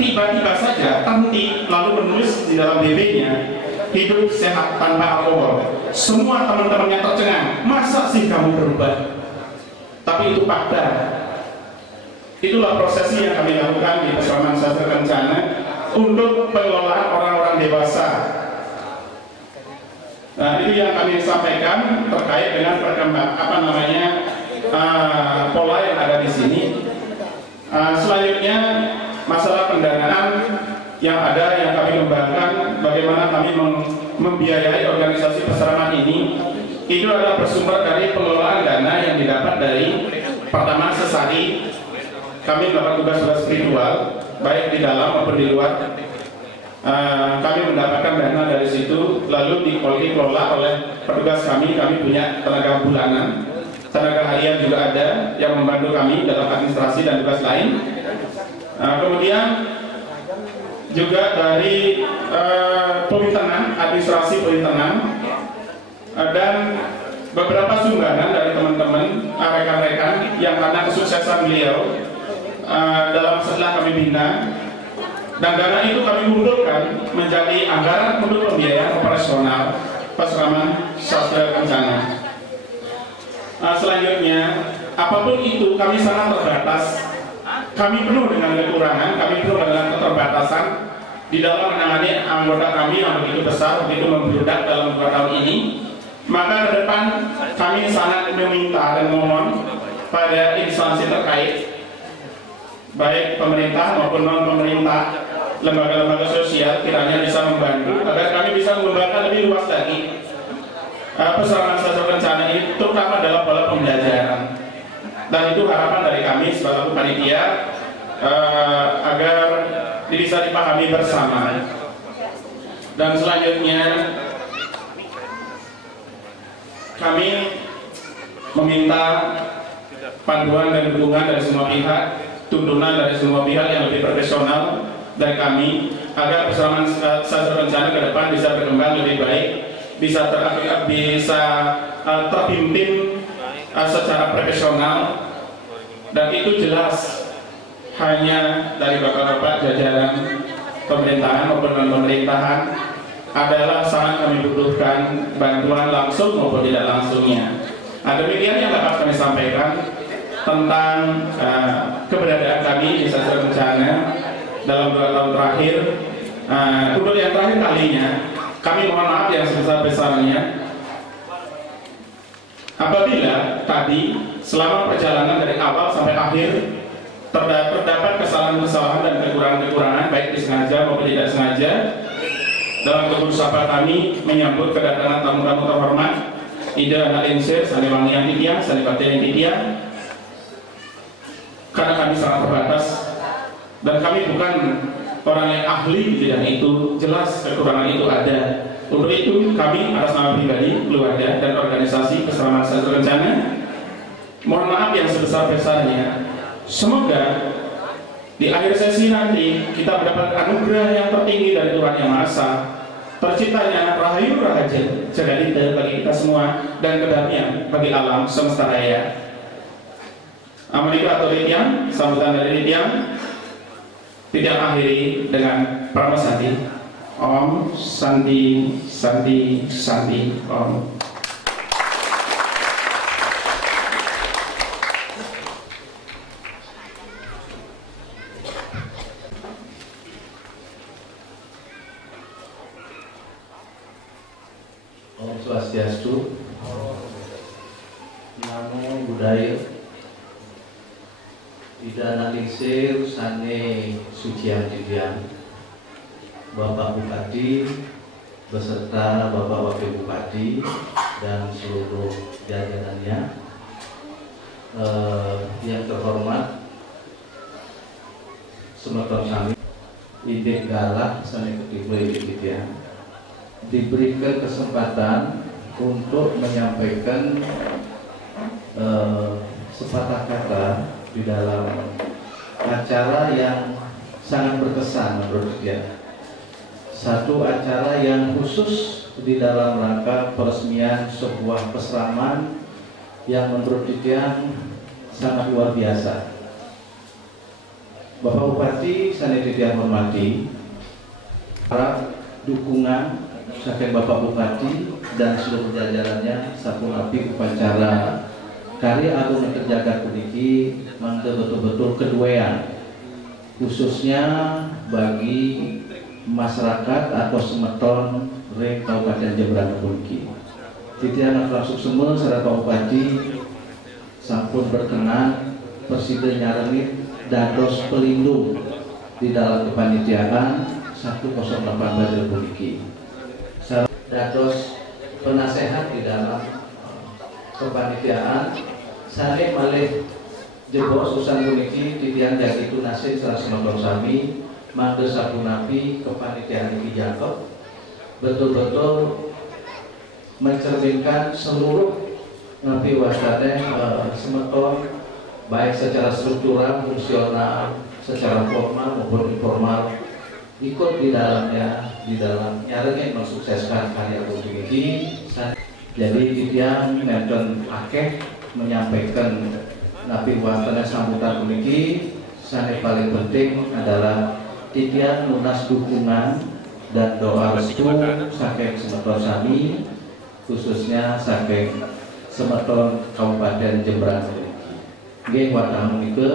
tiba-tiba saja terhenti lalu menulis di dalam BB-nya hidup sehat tanpa alkohol. Semua teman-temannya tercengang, masa sih kamu berubah? Tapi itu fakta. Itulah prosesnya yang kami lakukan di Pesantren Sastra Kencana untuk pengelolaan orang-orang dewasa. Nah, itu yang kami sampaikan terkait dengan perkembangan pola yang ada di sini. Selanjutnya masalah pendanaan yang ada yang kami kembangkan, bagaimana kami membiayai organisasi pesantren ini. Itu adalah bersumber dari pengelolaan dana yang didapat dari pertama sesari. Kami melakukan tugas-tugas spiritual baik di dalam maupun di luar. Kami mendapatkan dana dari situ, lalu dikelola oleh petugas kami. Kami punya tenaga bulanan, tenaga harian juga ada yang membantu kami dalam administrasi dan tugas lain. Kemudian juga dari pemintanan, administrasi pemintanan, dan beberapa sumbangan dari teman-teman, rekan-rekan yang karena kesuksesan beliau dalam setelah kami bina, dan dana itu kami kumpulkan menjadi anggaran untuk pembiayaan operasional Pesantren Sastra Kencana. Selanjutnya, apapun itu kami sangat terbatas. Kami penuh dengan kekurangan, kami penuh dengan keterbatasan di dalam menangani anggota kami yang begitu besar, begitu membludak dalam 2 tahun ini. Maka ke depan kami sangat meminta dan memohon pada instansi terkait, baik pemerintah maupun non-pemerintah, lembaga-lembaga sosial, kiranya bisa membantu agar kami bisa mengembangkan lebih luas lagi Pesantren Sastra Kencana ini, terutama dalam pola pembelajaran. Dan itu harapan dari kami sebagai panitia agar bisa dipahami bersama. Dan selanjutnya kami meminta panduan dan dukungan dari semua pihak, tuntunan dari semua pihak yang lebih profesional dari kami, agar Pesantren Sastra Kencana ke depan bisa berkembang lebih baik, bisa terpimpin secara profesional. Dan itu jelas hanya dari bapak-bapak jajaran pemerintahan maupun non-pemerintahan adalah sangat kami butuhkan bantuan langsung maupun tidak langsungnya. Demikian yang dapat kami sampaikan tentang keberadaan kami di Sastra Kencana dalam 2 tahun terakhir. Untuk yang terakhir kalinya, kami mohon maaf yang sebesar-besarnya apabila tadi selama perjalanan dari awal sampai akhir terdapat kesalahan-kesalahan dan kekurangan-kekurangan baik disengaja maupun tidak sengaja. dalam ketul sapa kami menyambut kedatangan tamu-tamu terhormat Ida anak Insir, Sani Wangian Titia, Sani Batin Titia. Karena kami sangat terbatas dan kami bukan orang yang ahli di bidang itu, jelas kekurangan itu ada. Untuk itu kami atas nama pribadi, keluarga dan organisasi Keselamatan Satu Rencana mohon maaf yang sebesar-besarnya. Semoga di akhir sesi nanti kita mendapat anugerah yang tertinggi dari Tuhan Yang Maha Esa, terciptanya rahayu rahaja jagadita bagi kita semua dan kedamaian bagi alam semesta raya. Amerika atau Litian, sambutan dari Litian tidak akhiri dengan Pramasati. Om Santi Santi Santi Om. Om Swastiastu. Namo Buddhaya. Ida Nalingsir Sane Sucian Didian, Bapak Bupati beserta Bapak Wakil Bupati dan seluruh jajarannya, yang terhormat semeton kami Ide Galah Sane Ketiga Ide diberikan kesempatan untuk menyampaikan sepatah kata di dalam acara yang sangat berkesan menurut dia. Satu acara yang khusus di dalam rangka peresmian sebuah pesraman yang menurut dia sangat luar biasa. Bapak Bupati Sane Didian hormati, harap dukungan saking Bapak Bupati dan seluruh jajarannya sampun api upacara Karya Agung Terjaga puniki mangke betul-betul keduaan khususnya bagi masyarakat atau semeton ring Kabupaten Jembrana puniki. Titian langsung semua saudara Pak Bupati sampun berkenan presiden nyarengit dados pelindung di dalam kepanitiaan 108 Badil puniki. Dados penasehat di dalam kepanitiaan sane malih jebos usan puniki titian jagitu nasib sareng sami mangke sapunapi kepanitiaan iki jangkep betul-betul mencerminkan seluruh napi wasane semeton baik secara struktural, fungsional, secara formal maupun informal ikut di dalamnya, di dalam nyarengin mensukseskan karya kunjung ini. Jadi titian ngenten akeh menyampaikan napi wasana sambutan puniki. Sane paling penting adalah titian lunas dukungan dan doa restu saking semeton sami, khususnya saking semeton Kabupaten Jembrana puniki. Nggih watamu nika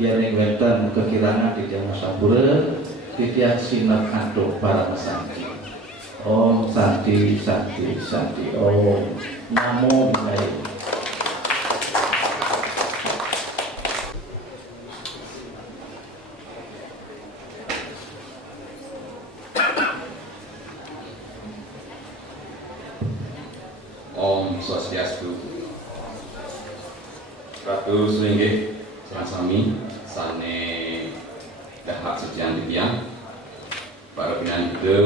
yen wonten kekirangan di Jawa Sampura titian simak antuk para mesanti. Om Santi Santi Santi Om. Namo Buddhaya. Om Swastiastu. Ratu Sulinggih Sami Sane Dahak Sucian Didian para pimpinan ide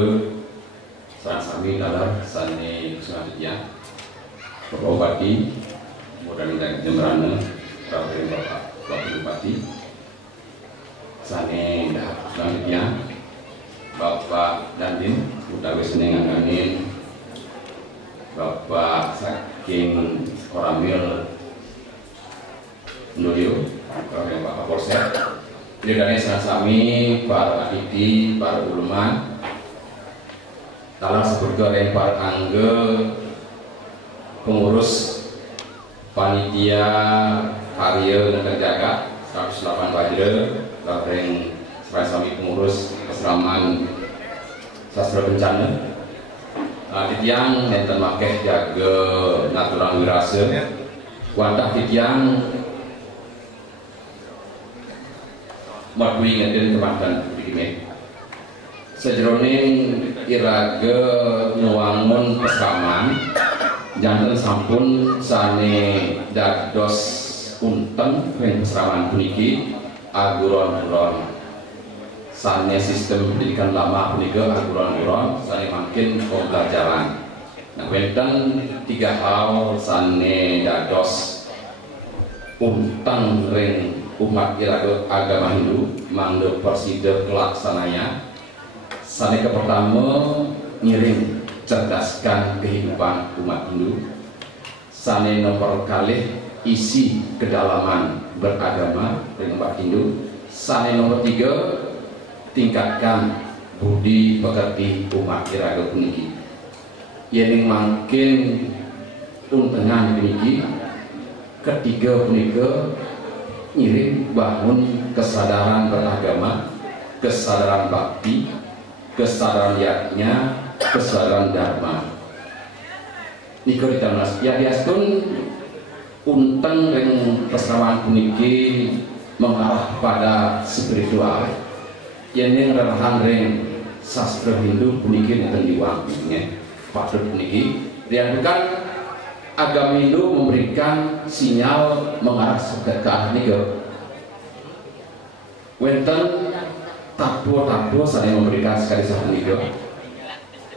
sami dalam Sane Kusuman Didian Bapak Bupati mudah-mudahan Jembrana Bapak Wakil Bupati Sane Dahak Kusuman Didian Bapak Dandim utawi seneng ngangganin Bapak saking Koramil Nulio Koramil Pak Kapolsek Lidane sami para adidi, para ulama talang seberga yang para angge pengurus panitia karya dan terjaga 108 Badil yang sami pengurus keseraman sastra bencana titiang enten makeh jaga natural wirase wantah titiang madui ngeden kemantan begini sejroning irage nuwangun pesaman janten sampun sane dados unteng ing pesraman puniki aguron-aguron sane sistem pendidikan lama punika aguron-aguron sane makin pembelajaran. Nah, wenten 3 hal sane dados untang ring umat irage agama Hindu mangga persida pelaksananya. Sane ke pertama ngiring cerdaskan kehidupan umat Hindu. Sane nomor kalih isi kedalaman beragama ring umat Hindu. Sane nomor 3 tingkatkan budi pekerti umat irage puniki. Yen makin untengan puniki ketiga punika ngiring bangun kesadaran beragama, kesadaran bakti, kesadaran yatnya, kesadaran dharma. Nika ditanas ya biaspun unteng ring pesrawan puniki mengarah pada spiritual. Yen rerahan ring sastra Hindu puniki nenten diwangi patut puniki diandukan agama Hindu memberikan sinyal mengarah ke arah niku. Wenten tato saya memberikan sekali satu niku.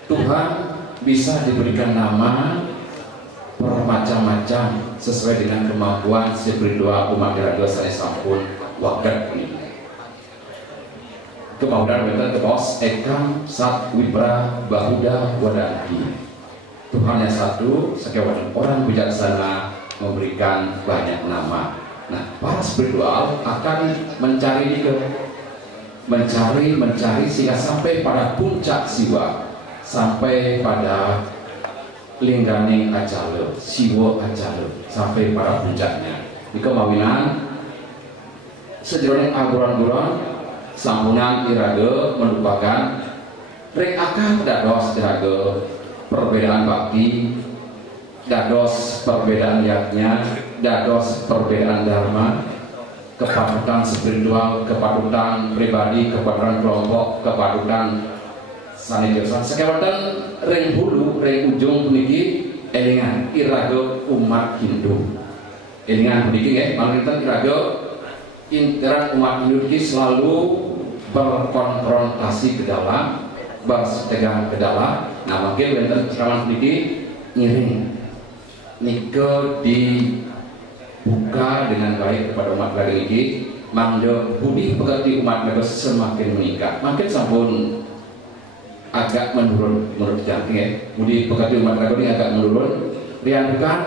Tuhan bisa diberikan nama bermacam-macam sesuai dengan kemampuan spiritual umat irage saya sampun waket puniki. Kemauan wenten kebos ekam sat wibra bahuda wadanti. Tuhan yang satu, sekian orang bijaksana memberikan banyak nama. Nah, para spiritual akan mencari sehingga sampai pada puncak siwa, sampai pada lingganing acala, siwa acala, sampai pada puncaknya. Di kemawinan sejroning aguran-aguran sampunan irage merupakan ring akan dados irage perbedaan bakti, dados perbedaan yatnya, dados perbedaan dharma, kepatutan spiritual, kepatutan pribadi, kepatutan kelompok, kepatutan sanitarian. Sekewatan ring hulu, ring ujung puniki elingan irage umat Hindu. Elingan puniki nggih, manungsa irage interan umat Hindu iki selalu berkonfrontasi ke dalam, bersetegang ke dalam. Nah, mungkin wonten pesrawan puniki ngiring nika dibuka dengan baik kepada umat irage iki mangga budi pekerti umat irage semakin meningkat. Makin sampun agak menurun menurut jantung ya. Budi pekerti umat irage ini agak menurun. Rian bukan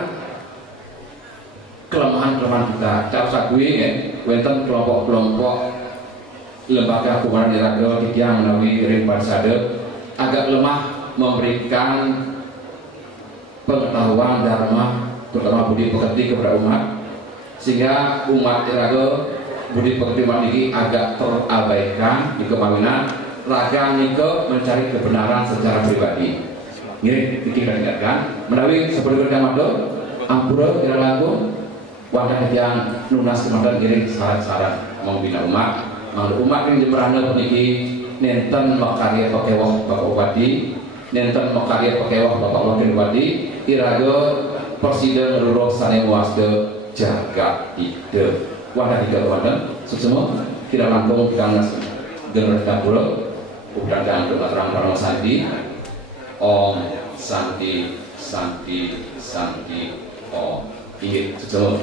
kelemahan-kelemahan kita. Cara sakui ya, wonten kelompok-kelompok lembaga kumpulan irage yang menawi ring parsade agak lemah memberikan pengetahuan dharma terutama budi pekerti kepada umat, sehingga umat irage budi pekerti umat ini agak terabaikan di kemawinan raga nike mencari kebenaran secara pribadi. Ini kita ingatkan menawi seperti kedamado ampura kira lagu wadah yang lunas kemudian giring syarat-syarat membina umat. Umat yang diperana puniki nenten makarya pakewah Bapak Bupati, nenten makarya pakewah Bapak Wakil Bupati, irage persida ngeruro sane wasde jaga ide. Wadah tiga wadah, semua tidak langkung kangas generasi pulau, bukan dan terang parang santi, Om Santi Santi Santi Om. Ini semua.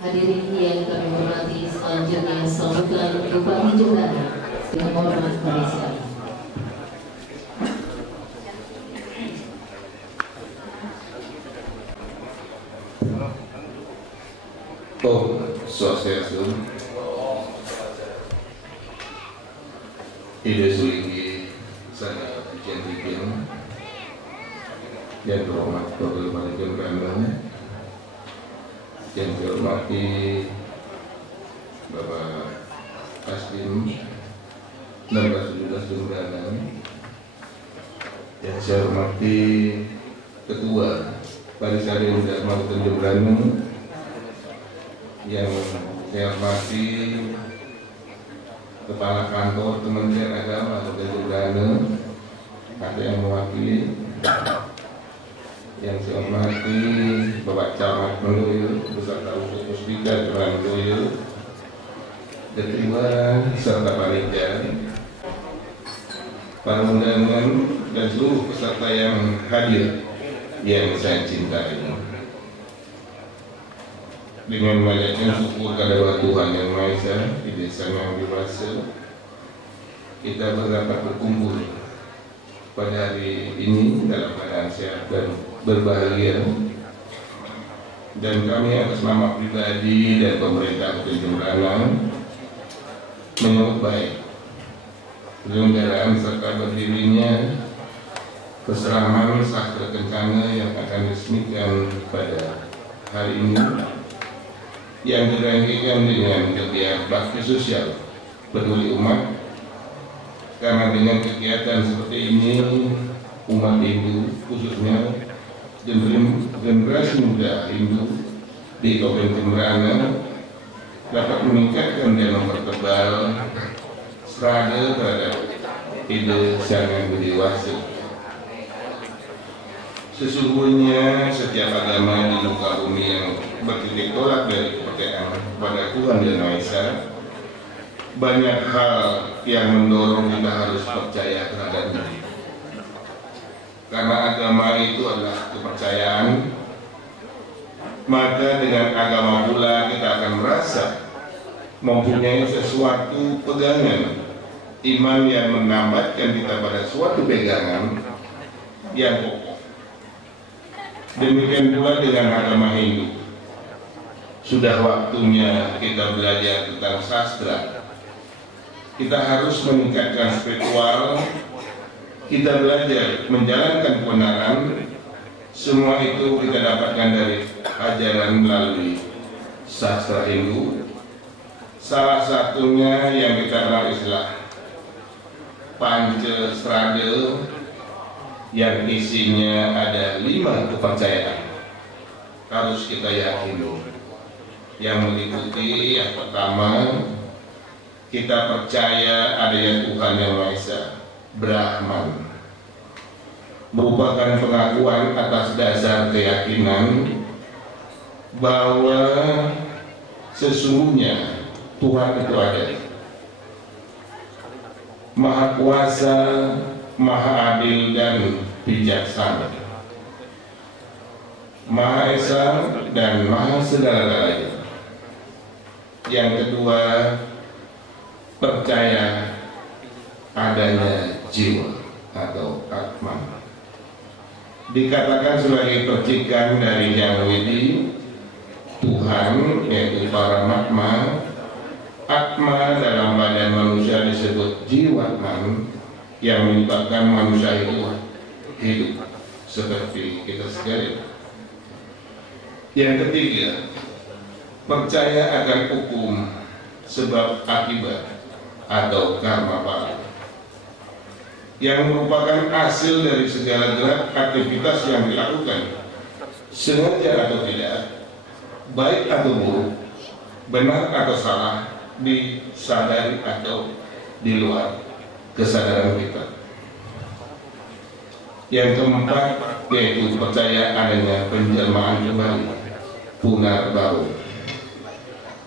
Hadirin yang kami hormati, selanjutnya sambutan Bupati Jembrana dengan hormat Malaysia. Om Swastiastu. Ide sulinggi saya ujian bikin yang terhormat Bapak Manajer PMN, yang dihormati Bapak Kasdim 16-17 Jembrana, yang saya hormati Ketua Parisade Universitas Jembrana yang saya hormati Kepala Kantor Kementerian Agama Kota Jembrana, ada yang mewakili, yang saya hormati Bapak Camat Mendoyo beserta Unsur Puspika Kelurahan Mendoyo, Ketua serta panitia, para undangan dan seluruh peserta yang hadir yang saya cintai. Dengan banyaknya syukur kepada Tuhan Yang Maha Esa di desa yang dewasa, kita berdapat berkumpul pada hari ini dalam keadaan sehat dan berbahagia. Dan kami atas nama pribadi dan pemerintah Kota Jembrana menyambut baik penyelenggaraan serta berdirinya Keseraman Sastra Kencana yang akan diresmikan pada hari ini, yang dirangkaikan dengan kegiatan bakti sosial peduli umat. Karena dengan kegiatan seperti ini, umat Hindu khususnya generasi muda Hindu di Kabupaten Jembrana dapat meningkatkan dan mempertebal serada terhadap ide jangan berdewasa. Sesungguhnya setiap agama di muka bumi yang bertitik tolak dari kepercayaan kepada Tuhan Yang Maha Esa, banyak hal yang mendorong kita harus percaya terhadapnya. Karena agama itu adalah kepercayaan, maka dengan agama pula kita akan merasa mempunyai sesuatu pegangan iman yang menambatkan kita pada suatu pegangan yang kokoh. Demikian pula dengan agama Hindu. Sudah waktunya kita belajar tentang sastra. Kita harus meningkatkan spiritual. Kita belajar menjalankan kebenaran. Semua itu kita dapatkan dari ajaran melalui sastra Hindu. Salah satunya yang kita kenal istilah Pancasrada, yang isinya ada 5 kepercayaan harus kita yakini. Yang meliputi yang pertama, kita percaya adanya Tuhan Yang Maha Esa, Brahman, merupakan pengakuan atas dasar keyakinan bahwa sesungguhnya Tuhan itu ada, Maha Kuasa, Maha Adil dan bijaksana, Maha Esa dan Maha segala-galanya. Yang kedua, percaya adanya jiwa atau atma, dikatakan sebagai percikan dari Yang Widi, Tuhan yaitu Paramatma. Atma dalam badan manusia disebut jiwatman, yang menyebabkan manusia itu hidup seperti kita sekalian. Yang ketiga, percaya akan hukum sebab akibat atau karma bala, yang merupakan hasil dari segala gerak aktivitas yang dilakukan, sengaja atau tidak, baik atau buruk, benar atau salah, disadari atau di luar kesadaran kita. Yang keempat, yaitu percaya adanya penjelmaan kembali, punar baru,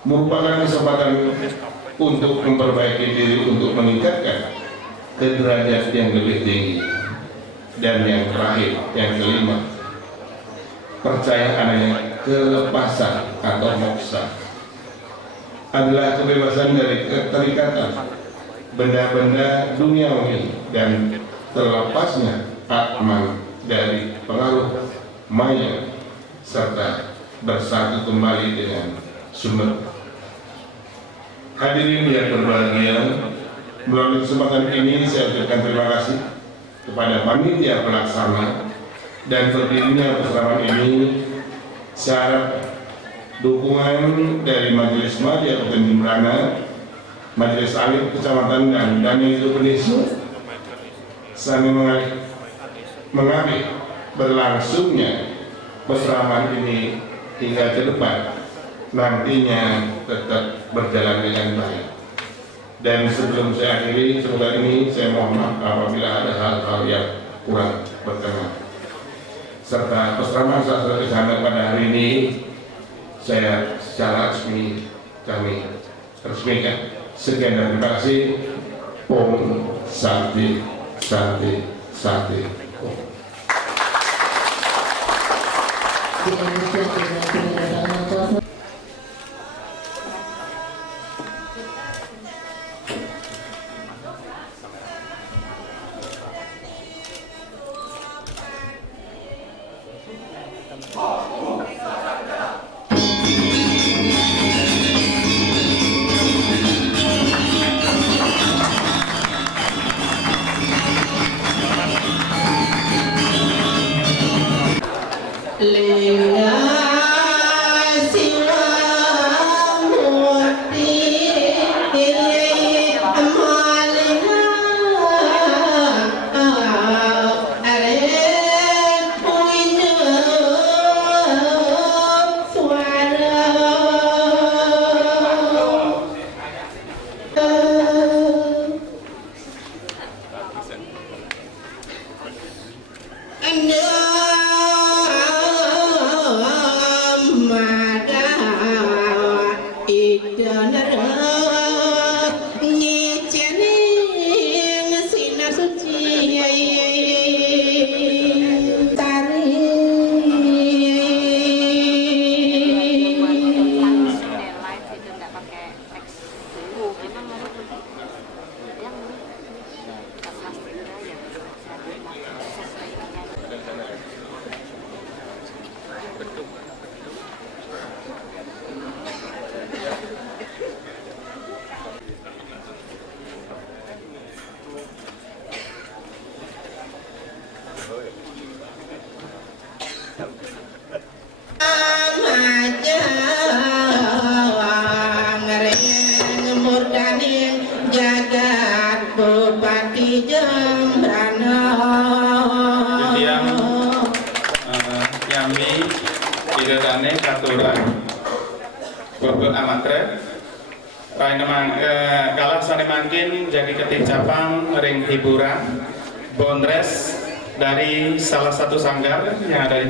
merupakan kesempatan untuk memperbaiki diri, untuk meningkatkan ke derajat yang lebih tinggi. Dan yang terakhir, yang kelima, percaya adanya kelepasan atau moksa, adalah kebebasan dari keterikatan benda-benda duniawi dan terlepasnya atman dari pengaruh maya, serta bersatu kembali dengan sumber. Hadirin yang berbahagia, melalui kesempatan ini saya ucapkan terima kasih kepada panitia pelaksana dan berdirinya perseraman ini. Saya harap dukungan dari Majelis Madya Kota Jembrana, Majelis Alim Kecamatan dan Danil Indonesia sambil mengambil berlangsungnya perseraman ini hingga ke depan, nantinya tetap berjalan dengan baik. Dan sebelum saya akhiri, semoga ini saya mohon maaf apabila ada hal-hal yang kurang berkenan. Serta peseraman saat kesana pada hari ini, saya secara resmi kami resmikan. Sekian dan terima kasih. Om Santi Santi Santi. Dilanjutkan dengan kedatangan kuasa. Kalah sane mangkin jadi ketik capang ring hiburan Bondres dari salah satu sanggar yang ada di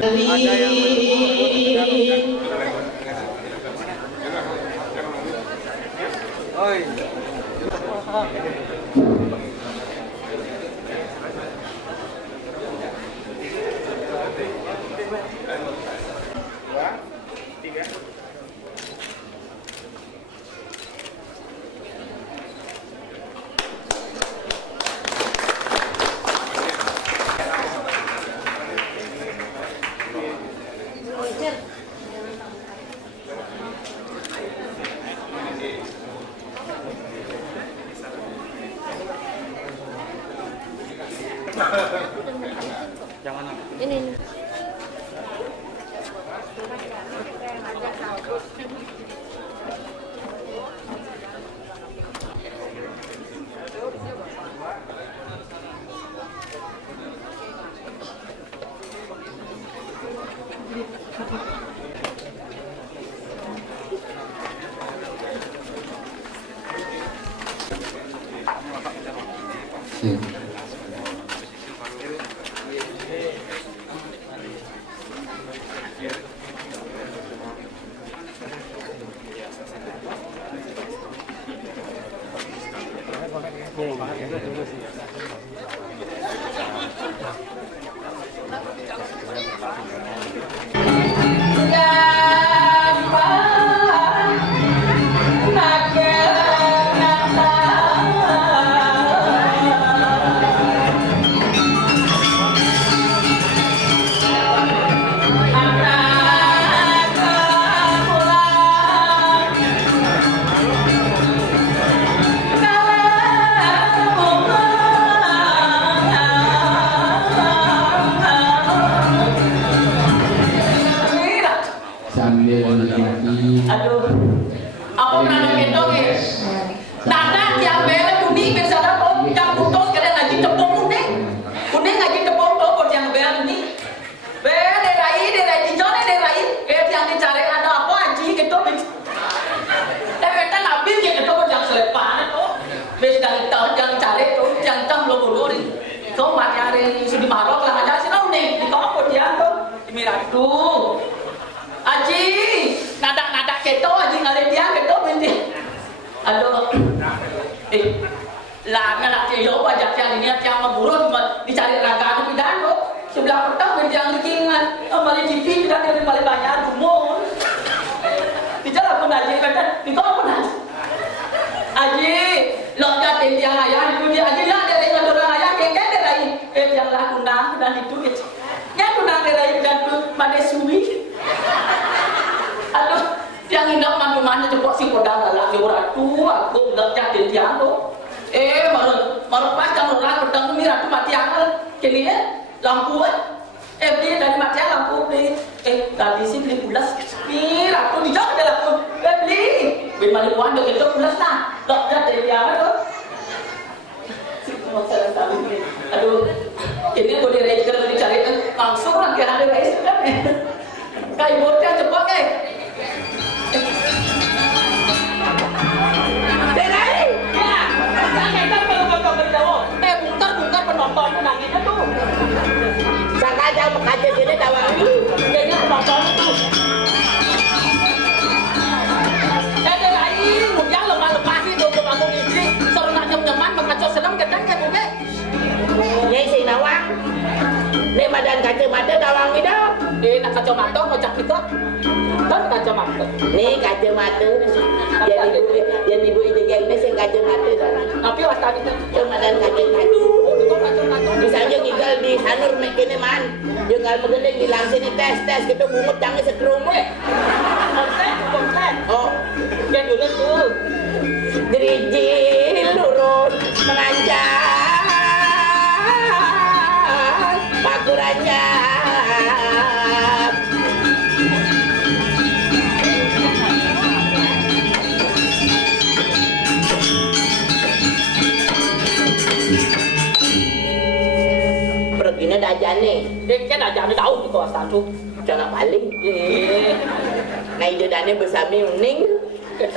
ini. Lah anak dia wajah yang ini yang memburuk dicari raga pidan kok. Sebelah petang yang likingan, malah TV pidan yang paling banyak rumah. Dijalan pun aja kan, di kau pun aja. Aji, lo jatuh tiang ayah itu dia aji lah dari orang ayah kengkeng dari yang lah kunang dan itu yang kunang dari dan tu pada suwi. Aduh, tiang indah mana cepok si podang lah di orang tua, aku nggak jatuh tiang tu. Baru pas kan orang pedang tu mira tu mati akal, kini lampu beli dari mati lampu beli. Tadi sih beli pulas, mira tu dijawab dia lampu, beli mana uang dia itu pulas lah, tak jadi dia apa tu? Masalah tahu. Aduh, ini boleh register dicari langsung lagi ada reis kan? Kayak bocah cepat ke? Bungkar penonton nangisnya tuh. Sangka aja mengkaji sini tawangi. Jadi penonton itu. Lain, yang lemah-lemah itu ke bangun istri. Seorang nyaman mengacau senang gedang ke bumi. Ini si Nawang. Ini badan kacamata Nawang itu. Nak kacamata kocak kita. Kan kacamata. Nih kacamata. Yang ibu itu gengnya sih kacamata. Tapi waspada itu. Cuma dan kacamata. Misalnya tinggal di Sanur kene man, tinggal mengendeng di langsini tes kita bungut jangan setrum konsen. Oh, dia dulu tuh. Geriji lurus menanjak pakurannya. Ini dajane, dia kan dajane tahu di kawasan tu, jangan paling. Nah ide dane bersami uning, dia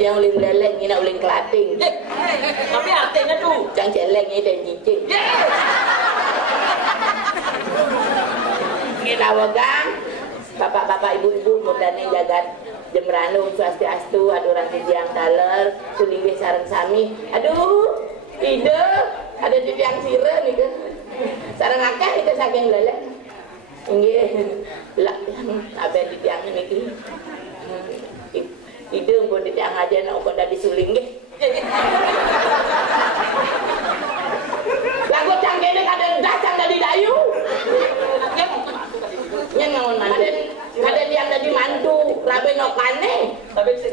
yang uling leleng, ini uling kelating. Tapi artinya tu, jangan celeng ini dan cicing. Kita wagang, bapak-bapak ibu-ibu mudane jagat Jembranu swastiastu, aduh orang tiang daler, sulinggih sareng sami. Aduh, ide ada di tiang sire nih kan. Sarang akeh itu saking lelek. Nggih, lak aben di tiang niki. Ide pun di tiang aja nek kok dadi suling nggih. Lagu canggene kadang dah cang dadi dayu. Nyen ngon kadang yang dadi mantu, rabe nokane. Tapi sih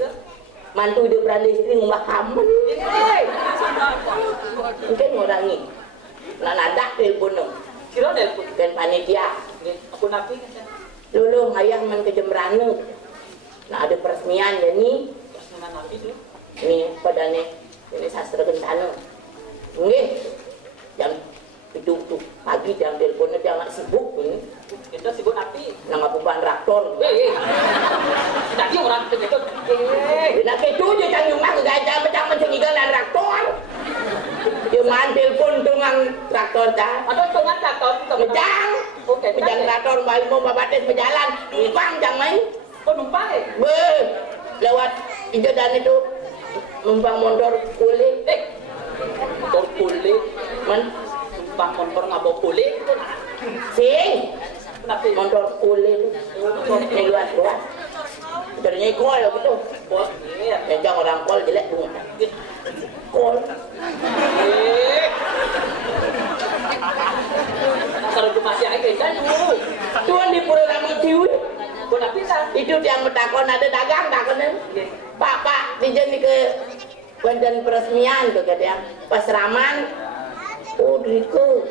mantu dia berani istri ngubah kamen. Mungkin ngurangi. Nah nadak telepon dong. Kira telepon kan panitia. Aku napi kan. Lulu ayah men ke Jembranu. Nah ada peresmian ya nih. Peresmian napi tu. Ini padane ini sastra kentano. Nggih. Jam 7 pagi jam teleponnya jangan sibuk ini. Kita sibuk napi. Nang apuban raktor. Tadi orang begitu. Nak itu je cang rumah ke gajah macam mencengigalan raktor. Dia mantil pun tungang traktor dah. Atau tungang traktor mejang. Mejang traktor balik mau babates berjalan. Numpang jang main. Oh numpang eh? Lewat hijau dan itu numpang motor kulit. Motor kulit. Numpang motor ngabok kulit. Sing. Motor kulit. Yang luas-luas. Motornya ikol gitu. Mejang orang kol jelek bunga. Kol. Kalau tu masih ada kan dulu. Tuan di Pura Lama Ciwi. Itu yang bertakon ada dagang takonnya. Pak dijen ke badan peresmian tu kata yang pasraman. Oh diriku.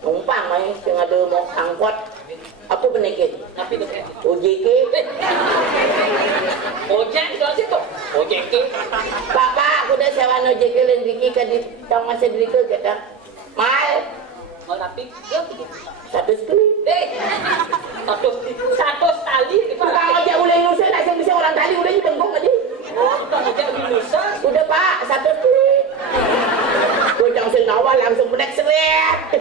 Numpang mai yang ada mau angkot. Apa penikit? Tapi OJK. Ojek tu situ. OJK. Pak, aku dah sewa OJK dan Riki ke di tang masa Riki kata. Mal. Mal tapi dia 100 kali. Satu tali. Tukang ojek uleng nusa nak bisa orang tali udah dibengkok tadi. Oh, tukang ojek nusa. Udah Pak, 100 kali. Gua jangan senawal langsung pedek seret.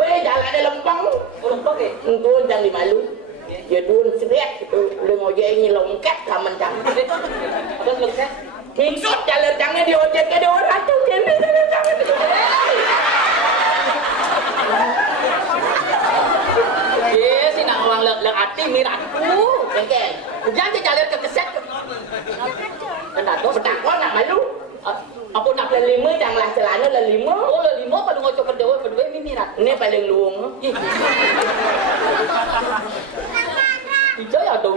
Weh, jalan ada lempang. Lempang ke? Entun jangan dimalu. Dia dun seret itu udah ngojek ini longket kamen jam. Terus longket. Maksud jalan jangan di ojek ke dia orang tu kena jalan jangan. Si nak orang lek hati miratku. Bengkel. Jangan jalan ke keset. Kena tu bertakwa nak malu. Apa nak plan 5 janganlah celana lah 5. Oh lah 5 pada ngocok kerdewa berdua ni mirat. Ini paling luang. Ijay ada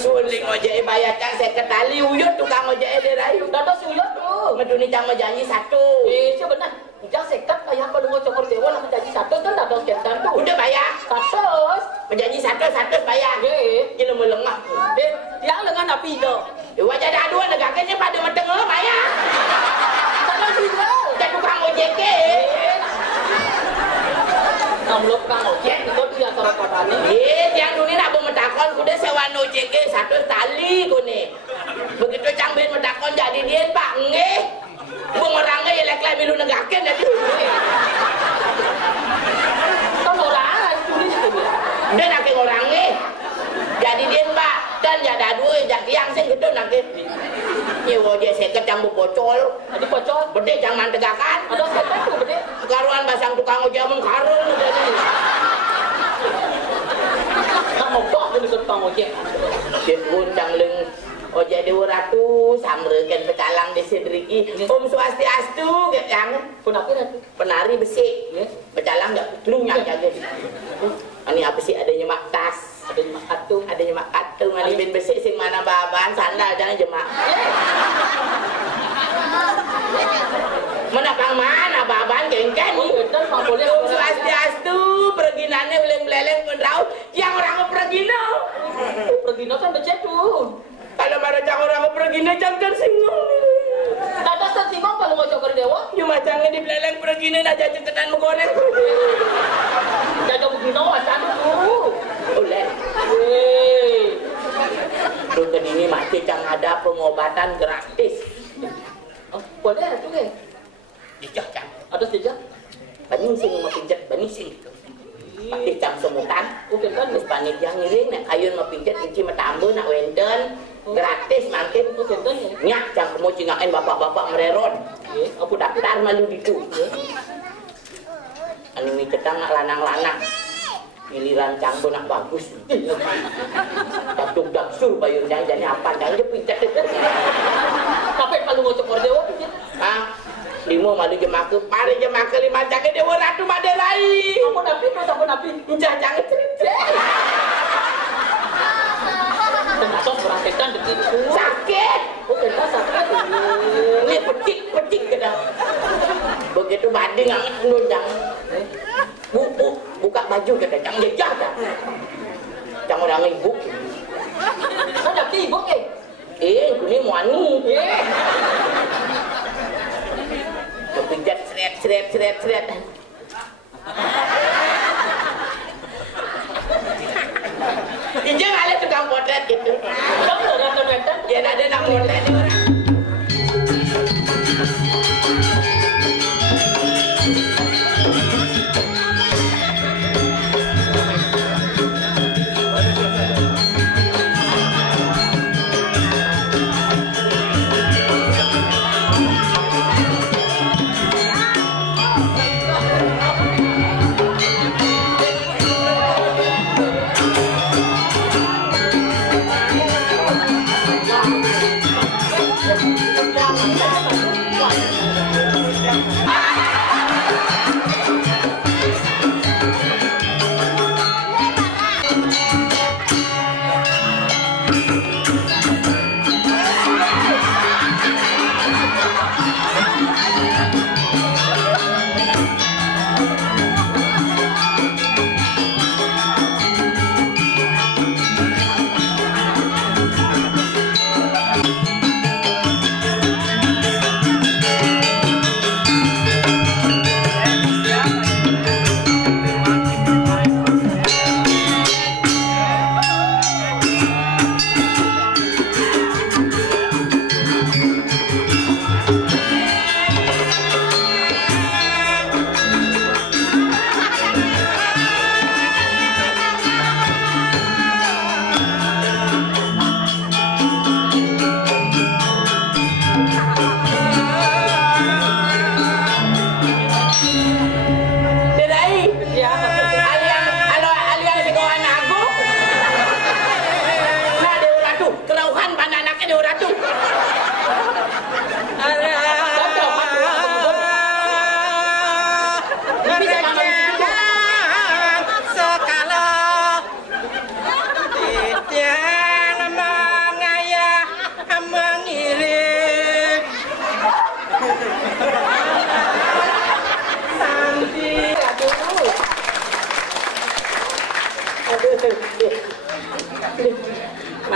suling ojek bayar cak saya ketali uyut tukang ojek dia rayu. Dah si uyut tu. Meduni cang janji 1. Sebenar. Ijay sekat bayar pada ngocok kerdewa nak janji 1 kan dah ada sekian tu. Udah bayar 100. Menjanji 100 bayar. Kena melengah. Yang lengan api tu. Wajah dah dua negaknya pada metengah bayar. Sana juga. Cak tukang ojek ke. Namlok tukang ojek itu dia sorotan ni. Yang dunia nak bermetakon kuda sewa ojek ke 100 tali kune. Begitu cambin metakon jadi dia pak ngeh. Bung orangnya elek-elek milu negaken jadi. Kan orang tulis tu dia. Dia nak ke orangnya. Jadi dia pak dan ada dua jadi yang sing gitu nak ke. Nyewa je seket campur bocol. Ada bocol. Bede jangan tegakan. Ada seket tu bede. Karuan basang tukang ojek mengkarung jadi. Tak mau kok ni tukang ojek. Dia pun jangleng ojek 200 samrekan pecalang di sedriki. Om Swastiastu ke yang pun apa tu? Penari besi. Pecalang enggak lunya jaga. Ani apa sih ada nyemak tas. Ada nyemak katung, ada bin besi sing mana baban sandal jangan jemak. Mana kang mana baban gengken ni. Om Swastiastu perginannya uleng-uleng penrau yang orang pergina. Pergina kan becet tu. Kalau mana cang orang pergina jangan singgung. Tata singgung kalau mau cokor dewa. You macamnya di beleleng pergina nak jajan tenan menggoreng. Jaga begini macam tu. Oleh. Dokter ini masih cang ada pengobatan gratis. Oh, boleh tu ke? Dijak cang. Ada dijak? Banising mau pinjat banising gitu. Pakai cang semutan. Bukan kan mis panitia ngiring nak ayun mau pinjat inci matambu nak wenden. Gratis makin bukan kan nyak cang mau cingain bapak-bapak mereron. Aku daftar malu itu. Anu mi cetang nak lanang-lanang. Giliran canggo nak bagus. Datuk daksur bayar jangan apa jangan dia pincat. Sampai kalau ngocok ordewa tu dia. Ah, 5 malu jemaka, pare jemaka 5 jangan dewa ratu maderai. Apa napi? Enjah jangan cerita. Kenapa perhatikan begitu? Sakit. Bukan sakit. Ini petik kena. Begitu banding angin nundang. Buka baju kata jangan jejak dah. Jangan orang ibu. Ada ibu ke? Ini muani. Berpijat seret. Ijeng ada tukang potret gitu. Ya ada nak potret ni orang.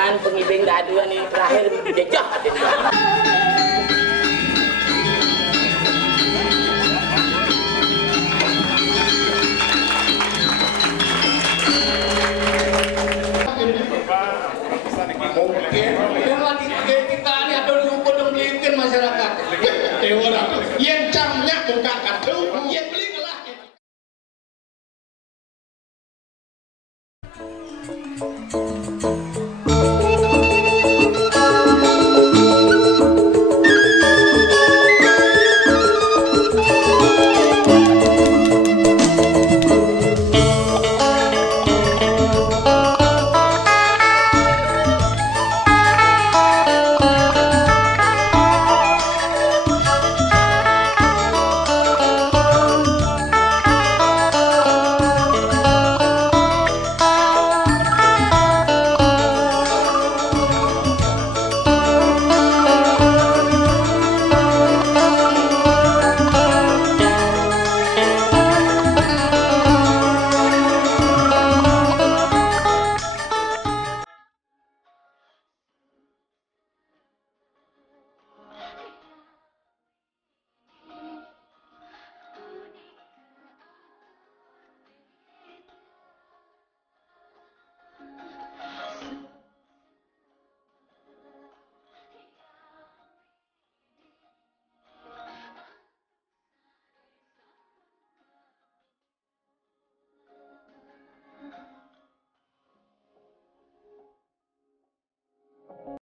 Han pengibing gaduan ini terakhir udah jahat ini. Kita ini ada lupa dan belikan masyarakat. Yang camnya bukan kartu, yang beli ngelah.